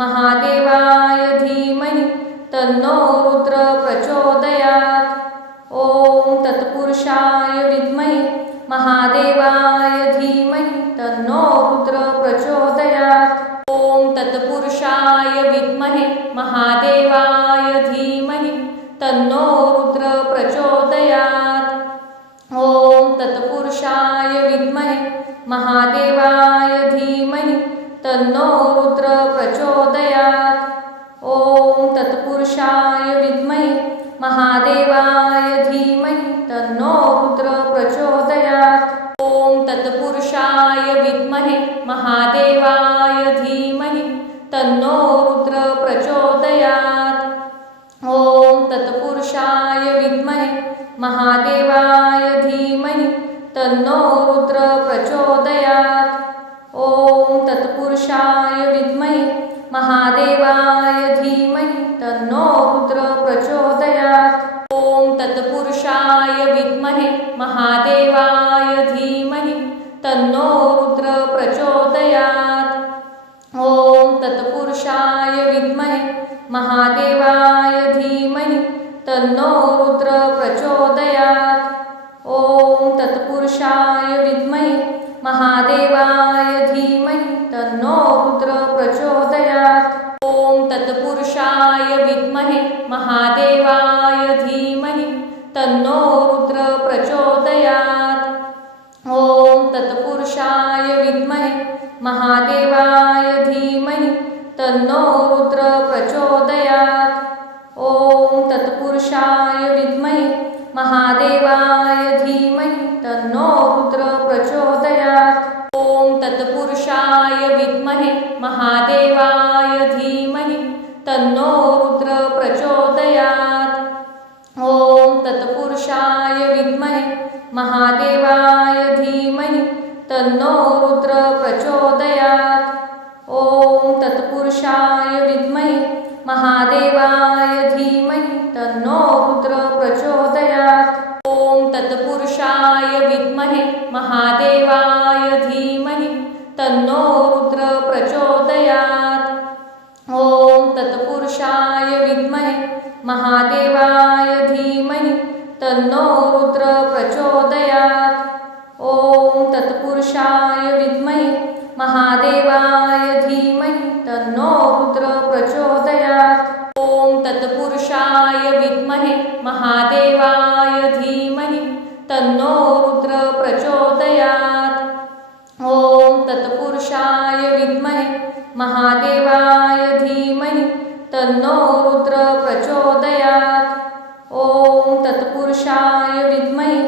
महादेवाय धीमहि तन्नो रुद्र प्रचोदयात्। ॐ तत्पुरुषाय विद्महे महादेवाय धीमहि तन्नो रुद्र प्रचोदयात्। ॐ तत्पुरुषाय विद्महे महादेवाय धीमहि तन्नो रुद्र प्रचोदयात्। ॐ तत्पुरुषाय विद्महे महादेवाय धीमहि तन्नो रुद्र प्रचोदयात्। ॐ तत्पुरुषाय विद्महे महादेवाय धीमहि तन्नो रुद्र प्रचोदयात्। ॐ तत्पुरुषाय विद्महे महादेवाय धीमहि तन्नो रुद्र प्रचोदयात्। ॐ तत्पुरुषाय विद्महे महादेवाय धीमहि तन्नो रुद्र प्रचोदयात्। ॐ तत्पुरुषाय विद्महे महादेवाय धीमहि तन्नो रुद्र प्रचोदयात्। ॐ तत्पुरुषाय विद्महे महादेवाय धीमहि तन्नो रुद्र प्रचोदयात्। ॐ तत्पुरुषाय विद्महे महादेवाय धीमहि तन्नो रुद्र प्रचोदयात्। ॐ तत्पुरुषाय विद्महे महादेवाय धीमहि तन्नो रुद्र प्रचोदयात्। ॐ तत्पुरुषाय विद्महे महादेवाय धीमहि तन्नो रुद्र प्रचोदयात्। ॐ तत्पुरुषाय विद्महे महादेवाय धीमहि तन्नो रुद्र प्रचोदयात्। ॐ तत्पुरुषाय विद्महे महादेवाय धीमहि तन्नो रुद्र प्रचोदयात्। तन्नो रुद्र प्रचोदयात्। ॐ तत्पुरुषाय विद्महे महादेवाय धीमहि तन्नो रुद्र प्रचोदयात्। ॐ तत्पुरुषाय विद्महे महादेवाय धीमहि तन्नो रुद्र प्रचोदयात्। ॐ तत्पुरुषाय विद्महे महादेवाय धीमहि तन्नो रुद्र प्रचोदयात्। ॐ तत्पुरुषाय विद्महे महादेवाय धीमहि तन्नो रुद्र प्रचोदयात्। ॐ तत्पुरुषाय विद्महे महादेवाय धीमहि तन्नो रुद्र प्रचोदयात्। ॐ तत्पुरुषाय विद्महे महादेवाय धीमहि तन्नो रुद्र प्रचोदयात्। ॐ तत्पुरुषाय विद्महे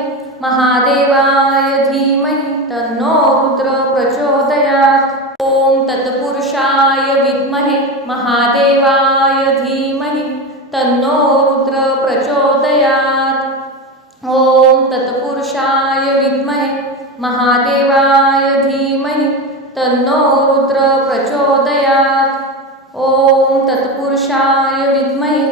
महादेवाय धीमहि तन्नो रुद्र प्रचोदयात्। ॐ तत्पुरुषाय विद्महे महादेवाय धीमहि तन्नो रुद्र प्रचोदयात्। ॐ तत्पुरुषाय विद्महे महादेवाय धीमहि तन्नो रुद्र प्रचोदयात्। ॐ तत्पुरुषाय विद्महे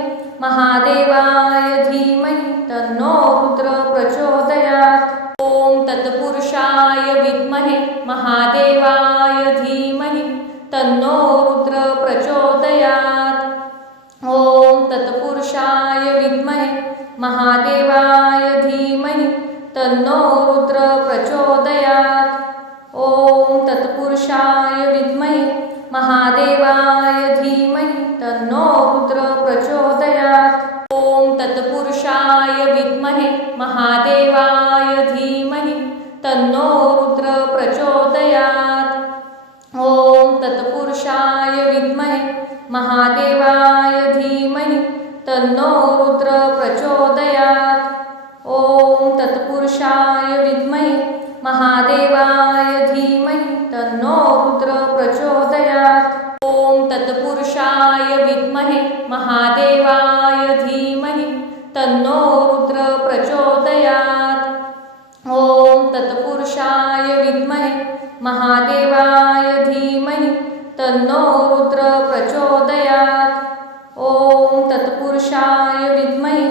महादेवाय धीमहि तन्नो रुद्र प्रचोदयात्। ॐ तत्पुरुषाय विद्महे महादेवाय धीमहि तन्नो रुद्र प्रचोदयात्। ॐ तत्पुरुषाय विद्महे महादेवाय धीमहि तन्नो रुद्र प्रचोदयात्। ॐ तत्पुरुषाय विद्महे महादेवाय धीमहि तन्नो रुद्र प्रचोदयात्। ॐ तत्पुरुषाय विद्महे महादेवाय धीमहि तन्नो रुद्र प्रचोदयात्। ॐ तत्पुरुषाय विद्महे महादेवाय धीमहि तन्नो रुद्र प्रचोदयात्। ॐ तत्पुरुषाय विद्महे महादेवाय धीमहि तन्नो रुद्र प्रचोदयात्। ॐ तत्पुरुषाय विद्महे महादेवाय धीमहि तन्नो रुद्र प्रचोदयात्। ॐ तत्पुरुषाय विद्महे महादेवाय धीमहि तन्नो रुद्र प्रचोदयात्। ॐ तत्पुरुषाय विद्महे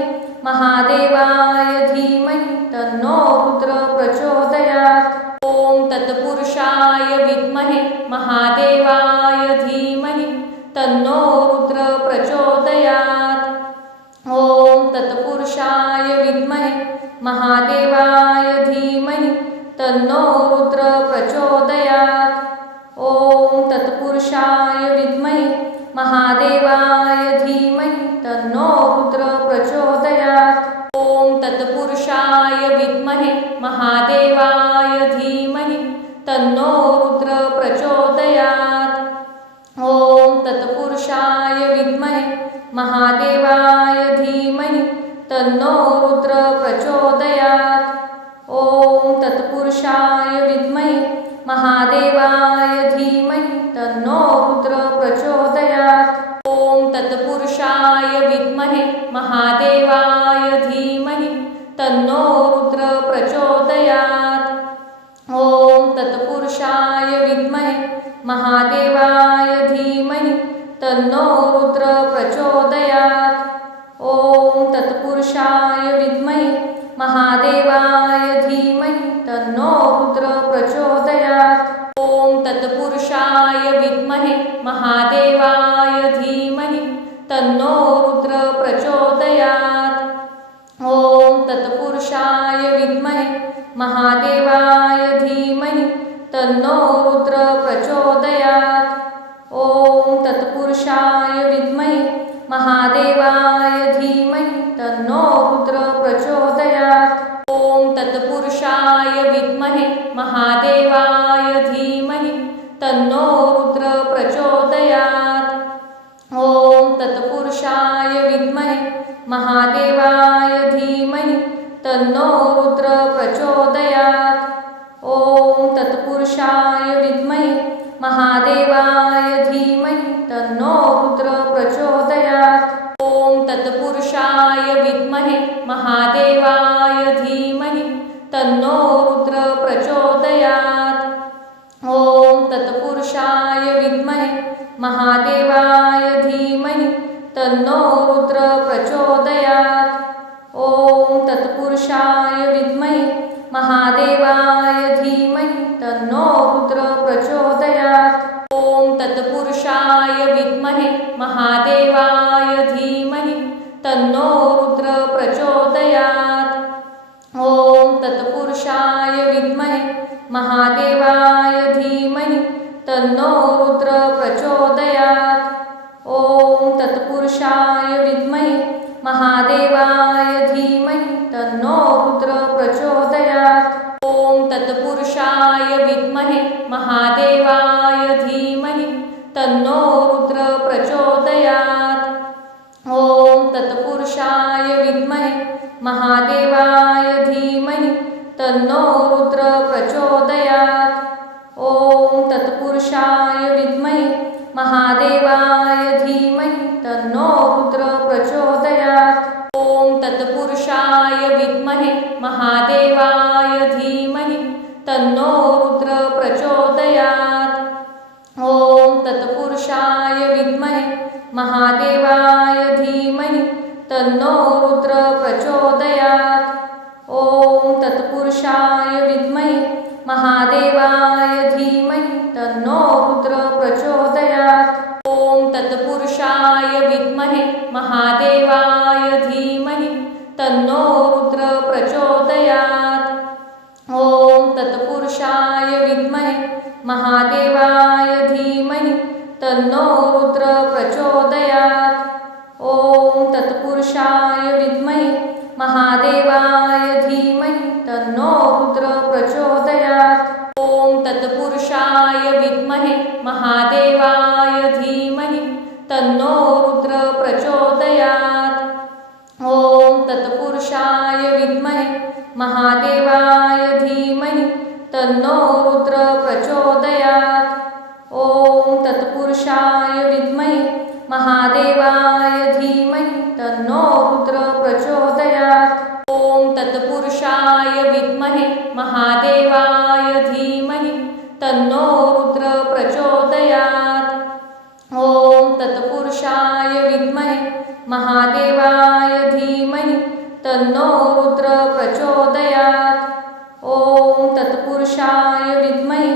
महादेवाय धीमहि तन्नो रुद्र प्रचोदयात्। ॐ तत्पुरुषाय विद्महे महादेवाय धीमहि तन्नो रुद्र प्रचोदयात्। ॐ तत्पुरुषाय विद्महे महादेवाय धीमहि तन्नो रुद्र प्रचोदयात्। ॐ तत्पुरुषाय विद्महे महादेवाय धीमहि तन्नो रुद्र प्रचोदयात्। ॐ तत्पुरुषाय विद्महे महादेवाय धीमहि तन्नो रुद्र प्रचोदयात्। ॐ तत्पुरुषाय विद्महे महादेवाय धीमहि तन्नो रुद्र प्रचोदयात्। ॐ तत्पुरुषाय विद्महे महादेवाय धीमहि तन्नो रुद्र प्रचोदयात्। ॐ तत्पुरुषाय विद्महे महादेवाय धीमहि तन्नो रुद्र प्रचोदयात्। ॐ तत्पुरुषाय विद्महे महादेवाय धीमहि तन्नो रुद्र प्रचोदयात्। ॐ तत्पुरुषाय विद्महे महादेवाय धीमहि तन्नो रुद्र प्रचोदयात्। ॐ तत्पुरुषाय विद्महे महादेवाय धीमहि तन्नो रुद्र प्रचोदयात्। ॐ तत्पुरुषाय विद्महे महादेवाय धीमहि तन्नो रुद्र प्रचोदयात्। ॐ तत्पुरुषाय विद्महे महादेवाय धीमहि तन्नो रुद्र प्रचोदयात्। ॐ तत्पुरुषाय विद्महे महादेवाय धीमहि तन्नो रुद्र प्रचोदयात्। ॐ तत्पुरुषाय विद्महे महादेवाय धीमहि तन्नो रुद्र प्रचोदयात्। ॐ तत्पुरुषाय विद्महे महादेवाय धीमहि तन्नो रुद्र प्रचोदयात्। ॐ तत्पुरुषाय विद्महे महादेवाय धीमहि तन्नो रुद्र प्रचोदयात्। महादेवाय धीमहि तन्नो रुद्र प्रचोदयात्। ओम तत्पुरुषाय विद्महे महादेवाय धीमहि तन्नो रुद्र प्रचोदयात्। ओम तत्पुरुषाय विद्महे महादेवाय धीमहि तन्नो रुद्र प्रचोदयात्। ओम तत्पुरुषाय विद्महे महादेवाय धीमहि तन्नो रुद्र प्रचोदयात्। ओम तत्पुरुषाय विद्महे महादेवाय धीमहि तन्नो रुद्र प्रचोदयात्। ओम तत्पुरुषाय विद्महे महादेवाय धीमहि तन्नो रुद्र प्रचोदयात्। ओम तत्पुरुषाय विद्महे महादेवाय धीमहि तन्नो रुद्र प्रचोदयात्। ओम तत्पुरुषाय विद्महे महादेवाय धीमहि तन्नो रुद्र प्रचोदयात्। ओम तत्पुरुषाय विद्महे महादेवाय धीमहि तन्नो रुद्र प्रचोदयात्। ओम तत्पुरुषाय विद्महे महादेवाय धीमहि तन्नो रुद्र प्रचोदयात्। ओम तत्पुरुषाय विद्महे महादेवाय धीमहि तन्नो रुद्र प्रचोदयात्। ओम तत्पुरुषाय विद्महे महादेवाय धीमहि तन्नो रुद्र प्रचोदयात्। ओम तत्पुरुषाय विद्महे महादेवाय धीमहि तन्नो रुद्र प्रचोदयात्। ओम तत्पुरुषाय विद्महे महादेवाय धीमहि तन्नो रुद्र प्रचोदयात्। ओम तत्पुरुषाय विद्महे महादेवाय धीमहि तन्नो रुद्र प्रचोदयात्। ओम तत्पुरुषाय विद्महे महादेवाय धीमहि तन्नो रुद्र प्रचोदयात्। ओम तत्पुरुषाय विद्महे महादेवाय धीमहि तन्नो रुद्र प्रचोदयात्। ओम तत्पुरुषाय विद्महे महादेवाय धीमहि तन्नो रुद्र प्रचोदयात्। ओम तत्पुरुषाय विद्महे महादेवाय धीमहि तन्नो रुद्र प्रचोदयात्। ओम तत्पुरुषाय विद्महे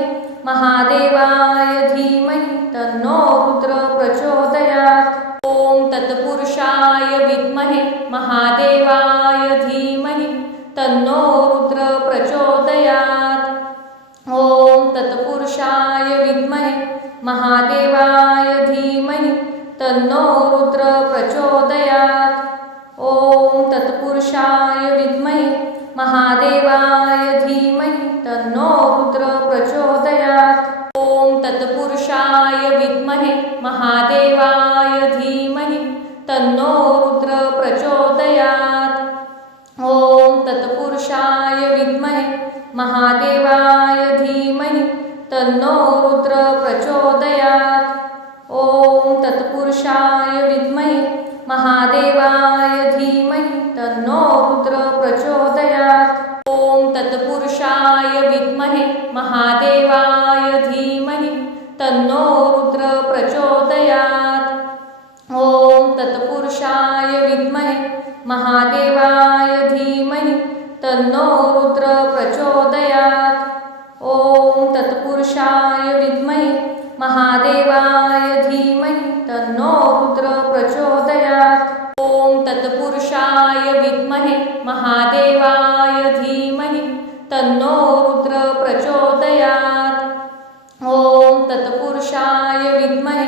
महादेवाय धीमहि तन्नो रुद्र प्रचोदयात्। ओम तत्पुरुषाय विद्महे महादेवाय धीमहि तन्नो रुद्र प्रचोदयात्। ओम तत्पुरुषाय विद्महे महादेवाय धीमहि तन्नो रुद्र प्रचोदयात्। ओम तत्पुरुषाय विद्महे महादेवाय धीमहि तन्नो रुद्र प्रचोदयात्। ओम तत्पुरुषाय विद्महे महादेवाय धीमहि तन्नो रुद्र प्रचोदयात्। ओम तत्पुरुषाय विद्महे महादेवाय धीमहि तन्नो रुद्र प्रचोदयात्। ओम तत्पुरुषाय विद्महे महादेवाय धीमहि तन्नो रुद्र प्रचोदयात्। ओम तत्पुरुषाय विद्महे महादेवाय धीमहि तन्नो रुद्र प्रचोदयात्। ओम तत्पुरुषाय विद्महे महादेवाय धीमहि तन्नो रुद्र प्रचोदयात्। ओम तत्पुरुषाय विद्महे महादेवाय धीमहि तन्नो रुद्र प्रचोदयात्। ओम तत्पुरुषाय विद्महे महादेवाय धीमहि तन्नो रुद्र प्रचोदयात्। ओम तत्पुरुषाय विद्महे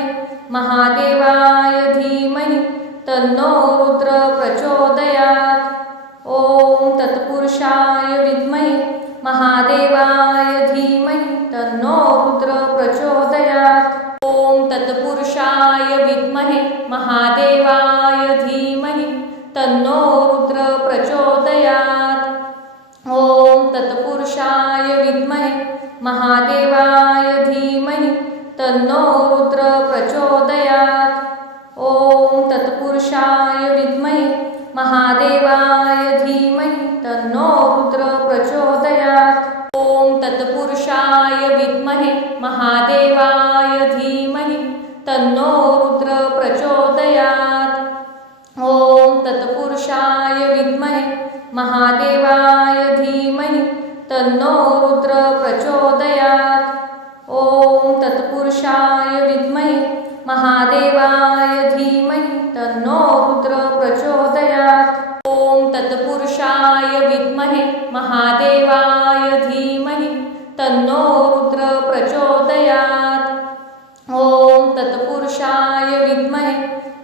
महादेवाय धीमहि तन्नो रुद्र प्रचोदयात्। ओम तत्पुरुषाय विद्महे महादेवाय धीमहि तन्नो रुद्र प्रचोदयात्। ओम तत्पुरुषाय विद्महे महादेवाय धीमहि तन्नो रुद्र प्रचोदयात्। ओम तत्पुरुषाय विद्महे महादेवाय धीमहि तन्नो रुद्र प्रचोदयात्। ओम तत्पुरुषाय विद्महे महादेवाय धीमहि तन्नो रुद्र प्रचोदयात्। ओम तत्पुरुषाय विद्महे महादेवाय धीमहि तन्नो तन्नो रुद्र प्रचोदयात्। ॐ तत्पुरुषाय विद्महे महादेवाय धीमहि तन्नो रुद्र प्रचोदयात्। ॐ तत्पुरुषाय विद्महे महादेवाय धीमहि तन्नो रुद्र प्रचोदयात्। ॐ तत्पुरुषाय विद्महे महादेवाय धीमहि तन्नो रुद्र प्रचोदयात्। ॐ तत्पुरुषाय विद्महे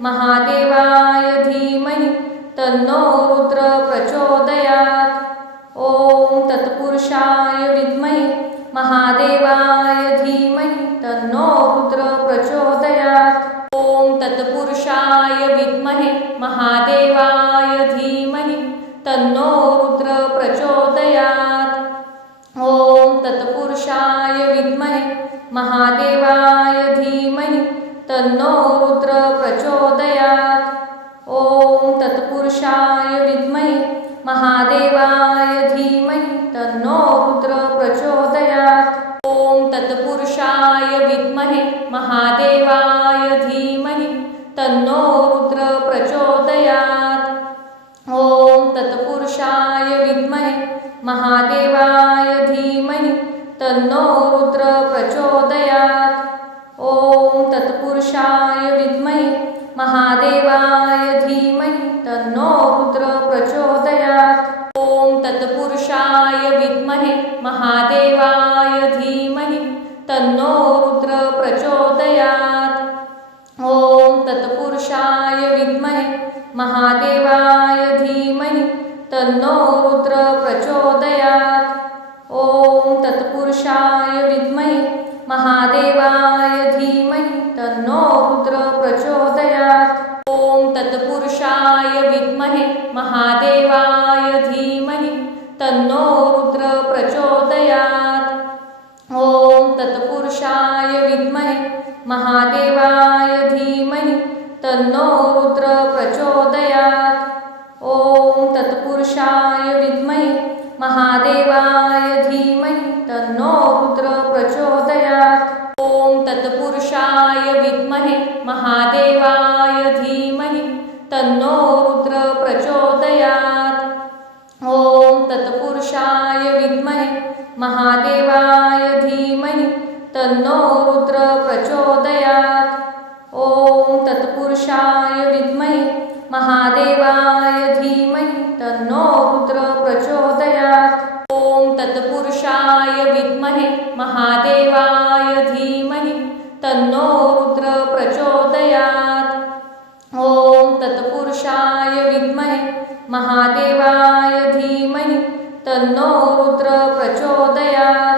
महादेवाय धीमहि तन्नो रुद्र प्रचोदयात्। ॐ तत्पुरुषाय विद्महे महादेवाय धीमहि तन्नो रुद्र प्रचोदयात्। ॐ तत्पुरुषाय विद्महे महादेवाय धीमहि तन्नो रुद्र प्रचोदयात्। ॐ तत्पुरुषाय विद्महे महादेवाय धीमहि तन्नो रुद्र प्रचोदयात्। ॐ तत्पुरुषाय विद्महे महादेवाय धीमहि तन्नो रुद्र प्रचोदयात्। ॐ तत्पुरुषाय विद्महे महादेवाय धीमहि तन्नो रुद्र प्रचोदयात्। ॐ तत्पुरुषाय विद्महे महादेवाय धीमहि तन्नो रुद्र प्रचोदयात्। ॐ तत्पुरुषाय विद्महे महादेवाय धीमहि तन्नो रुद्र प्रचोदयात्। ॐ तत्पुरुषाय विद्महे महादेवाय धीमहि तन्नो रुद्र प्रचोदयात्। ॐ तत्पुरुषाय विद्महे महादेवाय धीमहि तन्नो रुद्र प्रचोदयात्। ॐ तत्पुरुषाय विद्महे महादेवाय धीमहि तन्नो रुद्र प्रचोदयात्। ॐ तत्पुरुषाय विद्महे महादेवाय धीमहि तन्नो रुद्र प्रचोदयात्। ॐ तत्पुरुषाय विद्महे महादेवाय धीमहि तन्नो रुद्र प्रचोदयात्। ॐ तत्पुरुषाय विद्महे महादेवाय धीमहि तन्नो रुद्र प्रचोदयात्। ॐ तत्पुरुषाय विद्महे महादेवाय धीमहि तन्नो रुद्र प्रचोदयात्। ॐ तत्पुरुषाय विद्महे महादेवाय धीमहि तन्नो रुद्र प्रचोदयात्। ॐ तत्पुरुषाय विद्महे महादेवाय धीमहि तन्नो रुद्र प्रचोदयात्। ॐ तत्पुरुषाय विद्महे महादेवाय धीमहि तन्नो रुद्र प्रचोदयात्। ॐ तत्पुरुषाय विद्महे महादेवाय धीमहि तन्नो रुद्र प्रचोदयात्।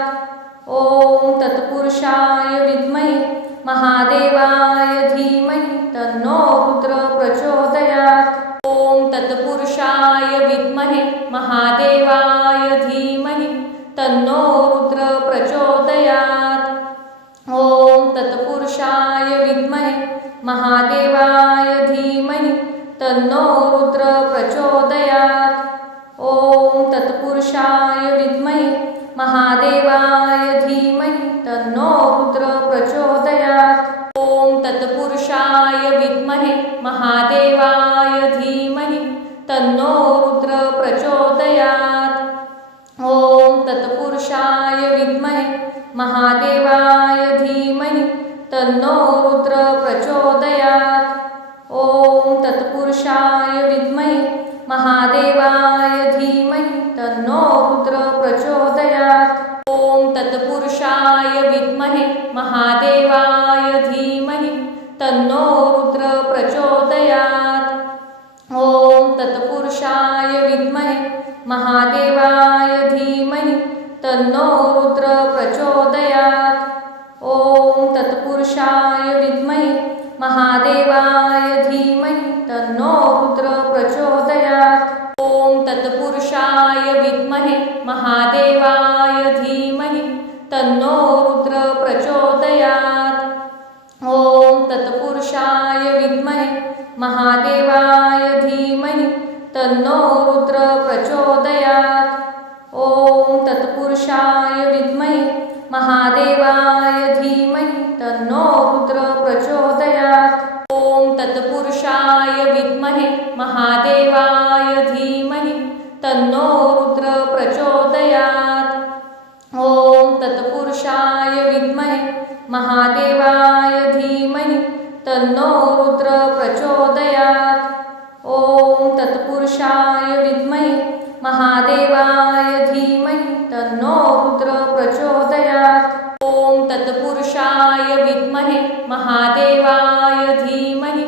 ॐ तत्पुरुषाय विद्महे महादेवाय धीमहि तन्नो रुद्र प्रचोदयात्। ॐ तत्पुरुषाय विद्महे महादेवाय धीमहि तन्नो रुद्र प्रचोदयात्। ॐ तत्पुरुषाय विद्महे महादेवाय धीमहि तन्नो रुद्र प्रचोदयात्। ॐ तत्पुरुषाय विद्महे महादेवाय धीमहि तन्नो रुद्र प्रचोदयात्। ॐ तत्पुरुषाय विद्महे महादेवाय धीमहि तन्नो रुद्र प्रचोदयात्। ॐ तत्पुरुषाय विद्महे महादेवाय धीमहि तन्नो रुद्र प्रचोदयात्। ॐ तत्पुरुषाय विद्महे महादेवाय धीमहि तन्नो रुद्र प्रचोदयात्। ॐ तत्पुरुषाय विद्महे महादेवाय धीमहि तन्नो रुद्र प्रचोदयात्। ॐ तत्पुरुषाय विद्महे महादेवाय धीमहि तन्नो रुद्र प्रचोदयात्। ॐ तत्पुरुषाय विद्महे महादेवाय धीमहि तन्नो रुद्र प्रचोदयात्। ॐ तत्पुरुषाय विद्महे महादेवाय धीमहि तन्नो रुद्र प्रचोदयात्। ॐ तत्पुरुषाय विद्महे महादेवाय धीमहि तन्नो रुद्र प्रचोदयात्। ॐ तत्पुरुषाय तत्पुरुषाय विद्महे महादेवाय धीमहि तन्नो रुद्र प्रचोदयात्। ओम तत्पुरुषाय विद्महे महादेवाय धीमहि तन्नो रुद्र प्रचोदयात्। ओम तत्पुरुषाय विद्महे महादेवाय धीमहि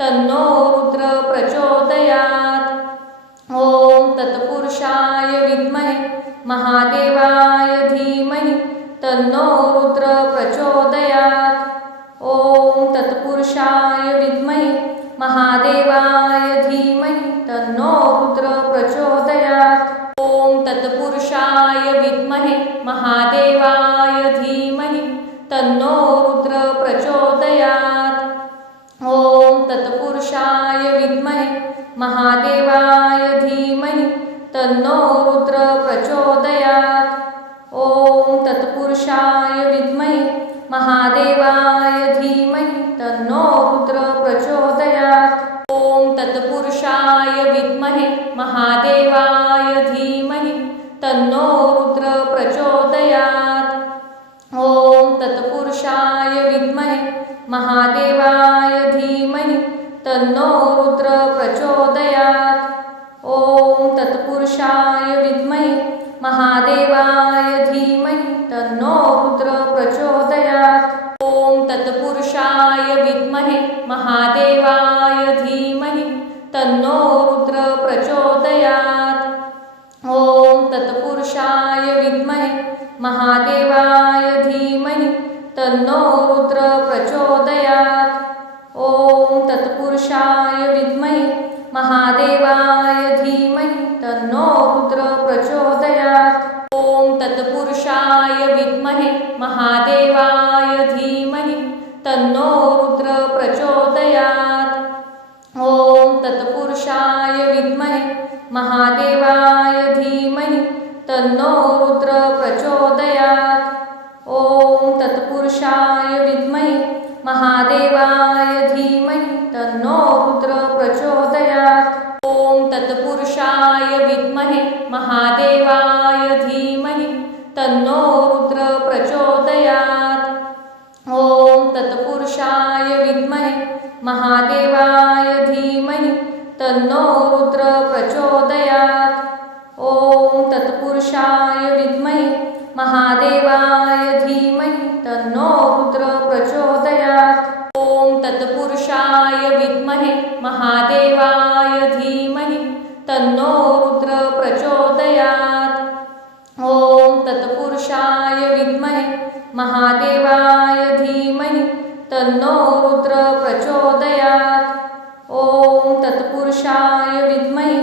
तन्नो रुद्र प्रचोदयात्। ओम तत्पुरुषाय विद्महे महादेवाय धीमहि तन्नो रुद्र प्रचोदयात्। ओम तत्पुरुषाय विद्महे महादेवाय धीमहि तन्नो रुद्र प्रचोदयात्। ओम तत्पुरुषाय विद्महे महादेवाय धीमहि तन्नो रुद्र प्रचोदयात्। ओम तत्पुरुषाय विद्महे महादेवाय धीमहि तन्नो रुद्र प्रचोदयात्। ओम तत्पुरुषाय विद्महे महादेवाय धीमहि तन्नो रुद्र प्रचोदयात्। ओम तत्पुरुषाय विद्महे महादेवाय धीमहि तन्नो रुद्र प्रचोदयात्। ओम तत्पुरुषाय विद्महे महादेवाय धीमहि तन्नो रुद्र प्रचोदयात्। ओम तत्पुरुषाय विद्महे महादेवाय धीमहि तन्नो रुद्र प्रचोदयात्। ओम तत्पुरुषाय विद्महे महादेवाय धीमहि तन्नो रुद्र प्रचोदयात्। ओम तत्पुरुषाय विद्महे महादेवाय धीमहि तन्नो रुद्र प्रचोदयात्। ओम तत्पुरुषाय विद्महे महादेवाय धीमहि तन्नो रुद्र प्रचोदयात्। ओम तत्पुरुषाय विद्महे महादेवाय धीमहि तन्नो रुद्र प्रचोदयात्। ओम तत्पुरुषाय विद्महे महादेवाय धीमहि तन्नो रुद्र प्रचोदयात्। ओम तत्पुरुषाय विद्महे महादेवाय धीमहि तन्नो रुद्र प्रचोदयात्। ओम तत्पुरुषाय विद्महे महादेवाय धीमहि तन्नो रुद्र प्रचोदयात्। ओम तत्पुरुषाय विद्महे महादेवाय धीमहि तन्नो रुद्र प्रचोदयात्। ओम तत्पुरुषाय विद्महे महादेवाय धीमहि तन्नो रुद्र प्रचोदयात्। ओम तत्पुरुषाय विद्महे महादेवाय धीमहि तन्नो रुद्र प्रचोदयात्। ओम तत्पुरुषाय विद्महे महादेवाय धीमहि तन्नो रुद्र प्रचोदयात्। ओम तत्पुरुषाय विद्महे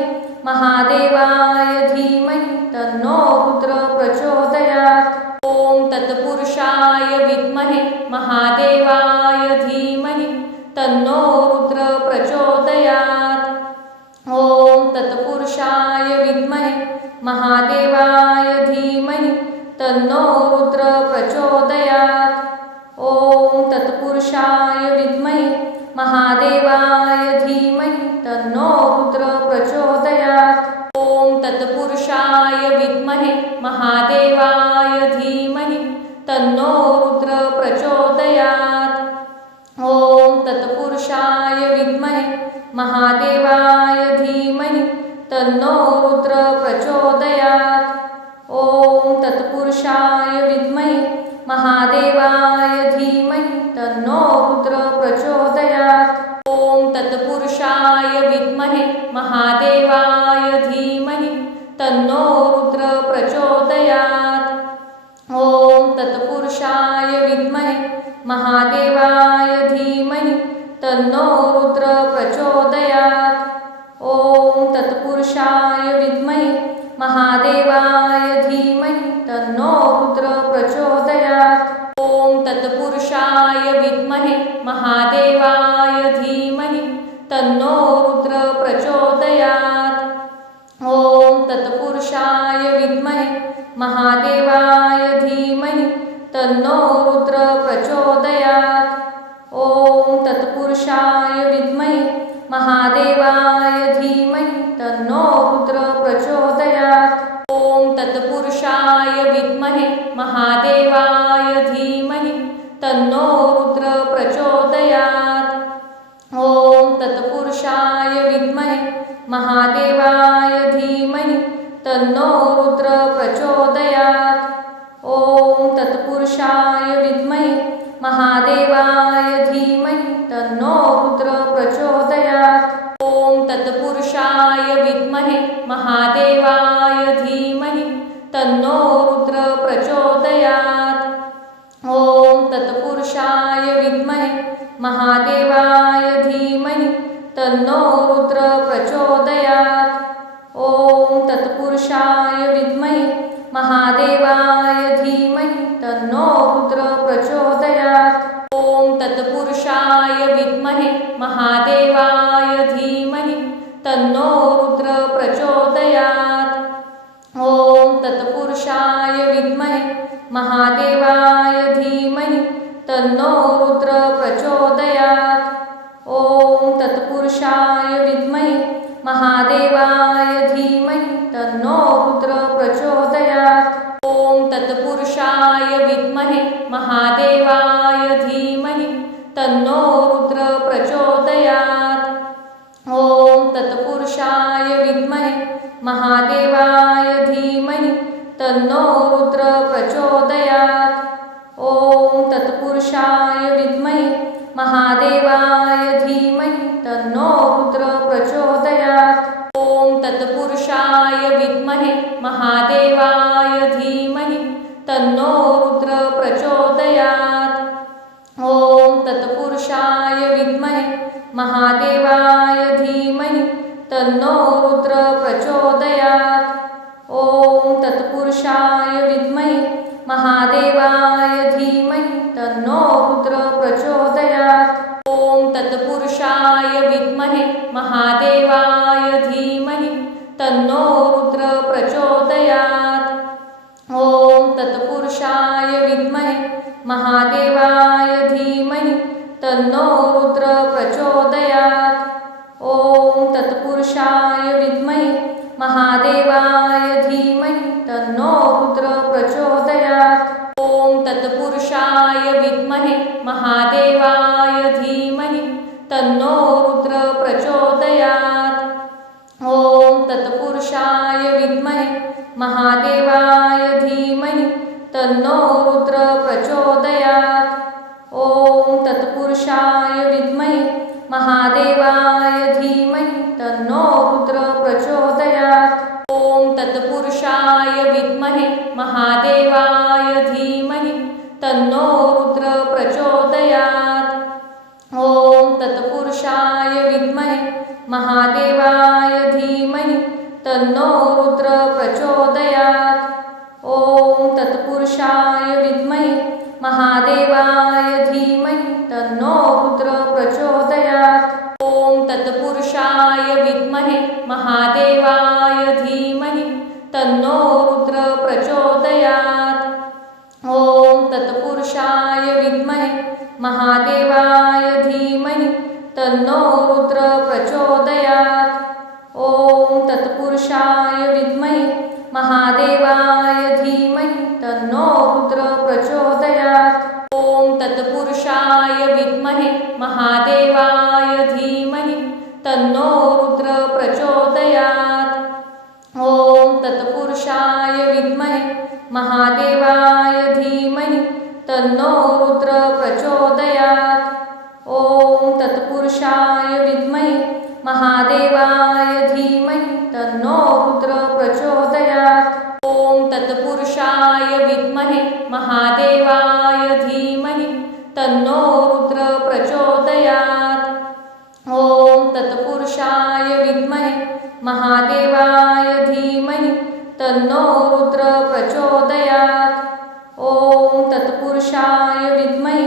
महादेवाय धीमहि तन्नो रुद्र प्रचोदयात्। ओम तत्पुरुषाय विद्महे महादेवाय धीमहि तन्नो रुद्र प्रचोदयात्। ओम तत्पुरुषाय विद्महे महादेवाय धीमहि तन्नो रुद्र प्रचोदयात्। ओम तत्पुरुषाय विद्महे महादेवाय धीमहि तन्नो रुद्र प्रचोदयात्। ओम तत्पुरुषाय विद्महे महादेवाय धीमहि तन्नो रुद्र प्रचोदयात्। ओम तत्पुरुषाय विद्महे महादेवाय धीमहि तन्नो रुद्र प्रचोदयात्। ओम तत्पुरुषाय विद्महे महादेवाय धीमहि तन्नो रुद्र प्रचोदयात्। ओम तत्पुरुषाय विद्महे महादेवाय धीमहि तन्नो रुद्र प्रचोदयात्। ओम तत्पुरुषाय विद्महे महादेवाय धीमहि तन्नो रुद्र प्रचोदयात्। ओम तत्पुरुषाय विद्महे महादेवाय धीमहि तन्नो रुद्र प्रचोदयात्। ओम तत्पुरुषाय विद्महे महादेवाय धीमहि तन्नो रुद्र प्रचोदयात्। ओम तत्पुरुषाय विद्महे महादेवाय धीमहि तन्नो रुद्र प्रचोदयात्। ओम तत्पुरुषाय विद्महे महादेवाय धीमहि तन्नो रुद्र प्रचोदयात्। ओम तत्पुरुषाय विद्महे महादेवाय विद्महे महादेवाय धीमहि तन्नो रुद्र प्रचोदयात्। ओम तत्पुरुषाय विद्महे महादेवाय धीमहि तन्नो रुद्र प्रचोदयात्। ओम तत्पुरुषाय विद्महे महादेवाय धीमहि तन्नो रुद्र प्रचोदयात्। ओम तत्पुरुषाय विद्महे महादेवाय धीमहि तन्नो रुद्र प्रचोदयात्। ओम तत्पुरुषाय विद्महे महादेवाय धीमहि तन्नो रुद्र प्रचोदयात्। ओम तत्पुरुषाय विद्महे महादेवाय धीमहि तन्नो रुद्र प्रचोदयात्। ओम तत्पुरुषाय विद्महे महादेवाय धीमहि तन्नो रुद्र प्रचोदयात्। ओम तत्पुरुषाय विद्महे महादेवाय धीमहि तन्नो रुद्र प्रचोदयात्। ओम तत्पुरुषाय विद्महे महादेवाय धीमहि तन्नो रुद्र प्रचोदयात्। ओम तत्पुरुषाय विद्महे महादेवाय धीमहि तन्नो रुद्र प्रचोदयात्। ओम तत्पुरुषाय विद्महे महादेवाय धीमहि तन्नो रुद्र प्रचोदयात्। ओम तत्पुरुषाय विद्महे महादेवाय धीमहि तन्नो रुद्र प्रचोदयात्। ओम तत्पुरुषाय विद्महे महादेवाय धीमहि तन्नो रुद्र प्रचोदयात्। ओम तत्पुरुषाय विद्महे महादेवाय धीमहि तन्नो रुद्र प्रचोदयात्। ओम तत्पुरुषाय विद्महे महादेवाय धीमहि तन्नो रुद्र प्रचोदयात्। ओम तत्पुरुषाय विद्महे महादेवाय धीमहि तन्नो रुद्र प्रचोदयात्। ओम तत्पुरुषाय विद्महे महादेवाय धीमहि तन्नो रुद्र प्रचोदयात्। ओम तत्पुरुषाय विद्महे महादेवाय धीमहि तन्नो रुद्र प्रचोदयात्। ओम तत्पुरुषाय विद्महे महादेवाय धीमहि तन्नो रुद्र प्रचोदयात्। ओम तत्पुरुषाय विद्महे महादेवाय धीमहि तन्नो रुद्र प्रचोदयात्। ओम तत्पुरुषाय विद्महे महादेवाय धीमहि तन्नो रुद्र प्रचोदयात्। ओम तत्पुरुषाय विद्महे महादेवाय धीमहि तन्नो रुद्र प्रचोदयात्। ओम तत्पुरुषाय विद्महे महादेवाय धीमहि तन्नो रुद्र प्रचोदयात्। ओम तत्पुरुषाय विद्महे महादेवाय धीमहि तन्नो रुद्र प्रचोदयात्। ओम तत्पुरुषाय विद्महे महादेवाय धीमहि तन्नो रुद्र प्रचोदयात्। ओम तत्पुरुषाय विद्महे महादेवाय धीमहि तन्नो रुद्र प्रचोदयात्। ओम तत्पुरुषाय विद्महे महादेवाय धीमहि तन्नो रुद्र प्रचोदयात्। ओम तत्पुरुषाय विद्महे महादेवाय धीमहि तन्नो रुद्र प्रचोदयात्। ओम तत्पुरुषाय विद्महे महादेवाय धीमहि तन्नो रुद्र प्रचोदयात्। ओम तत्पुरुषाय विद्महे महादेवाय धीमहि तन्नो रुद्र प्रचोदयात्। ओम तत्पुरुषाय विद्महे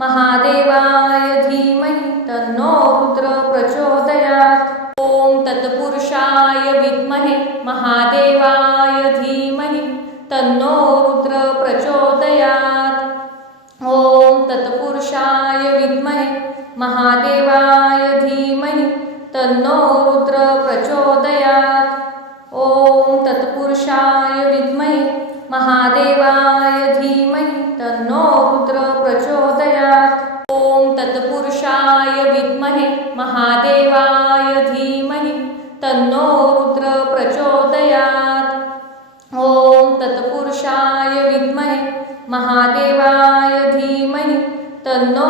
महादेवाय धीमहि तन्नो रुद्र प्रचोदयात्। ओम तत्पुरुषाय विद्महे महादेवाय धीमहि तन्नो रुद्र प्रचोदयात्। ओम तत्पुरुषाय विद्महे महादेवाय धीमहि तन्नो रुद्र प्रचोदयात्। ओम तत्पुरुषाय विद्महे महादेवाय धीमहि तन्नो रुद्र प्रचोदयात्। ओम तत्पुरुषाय विद्महे महादेवाय धीमहि तन्नो रुद्र प्रचोदयात्। ओम तत्पुरुषाय विद्महे महादेवाय धीमहि तन्नो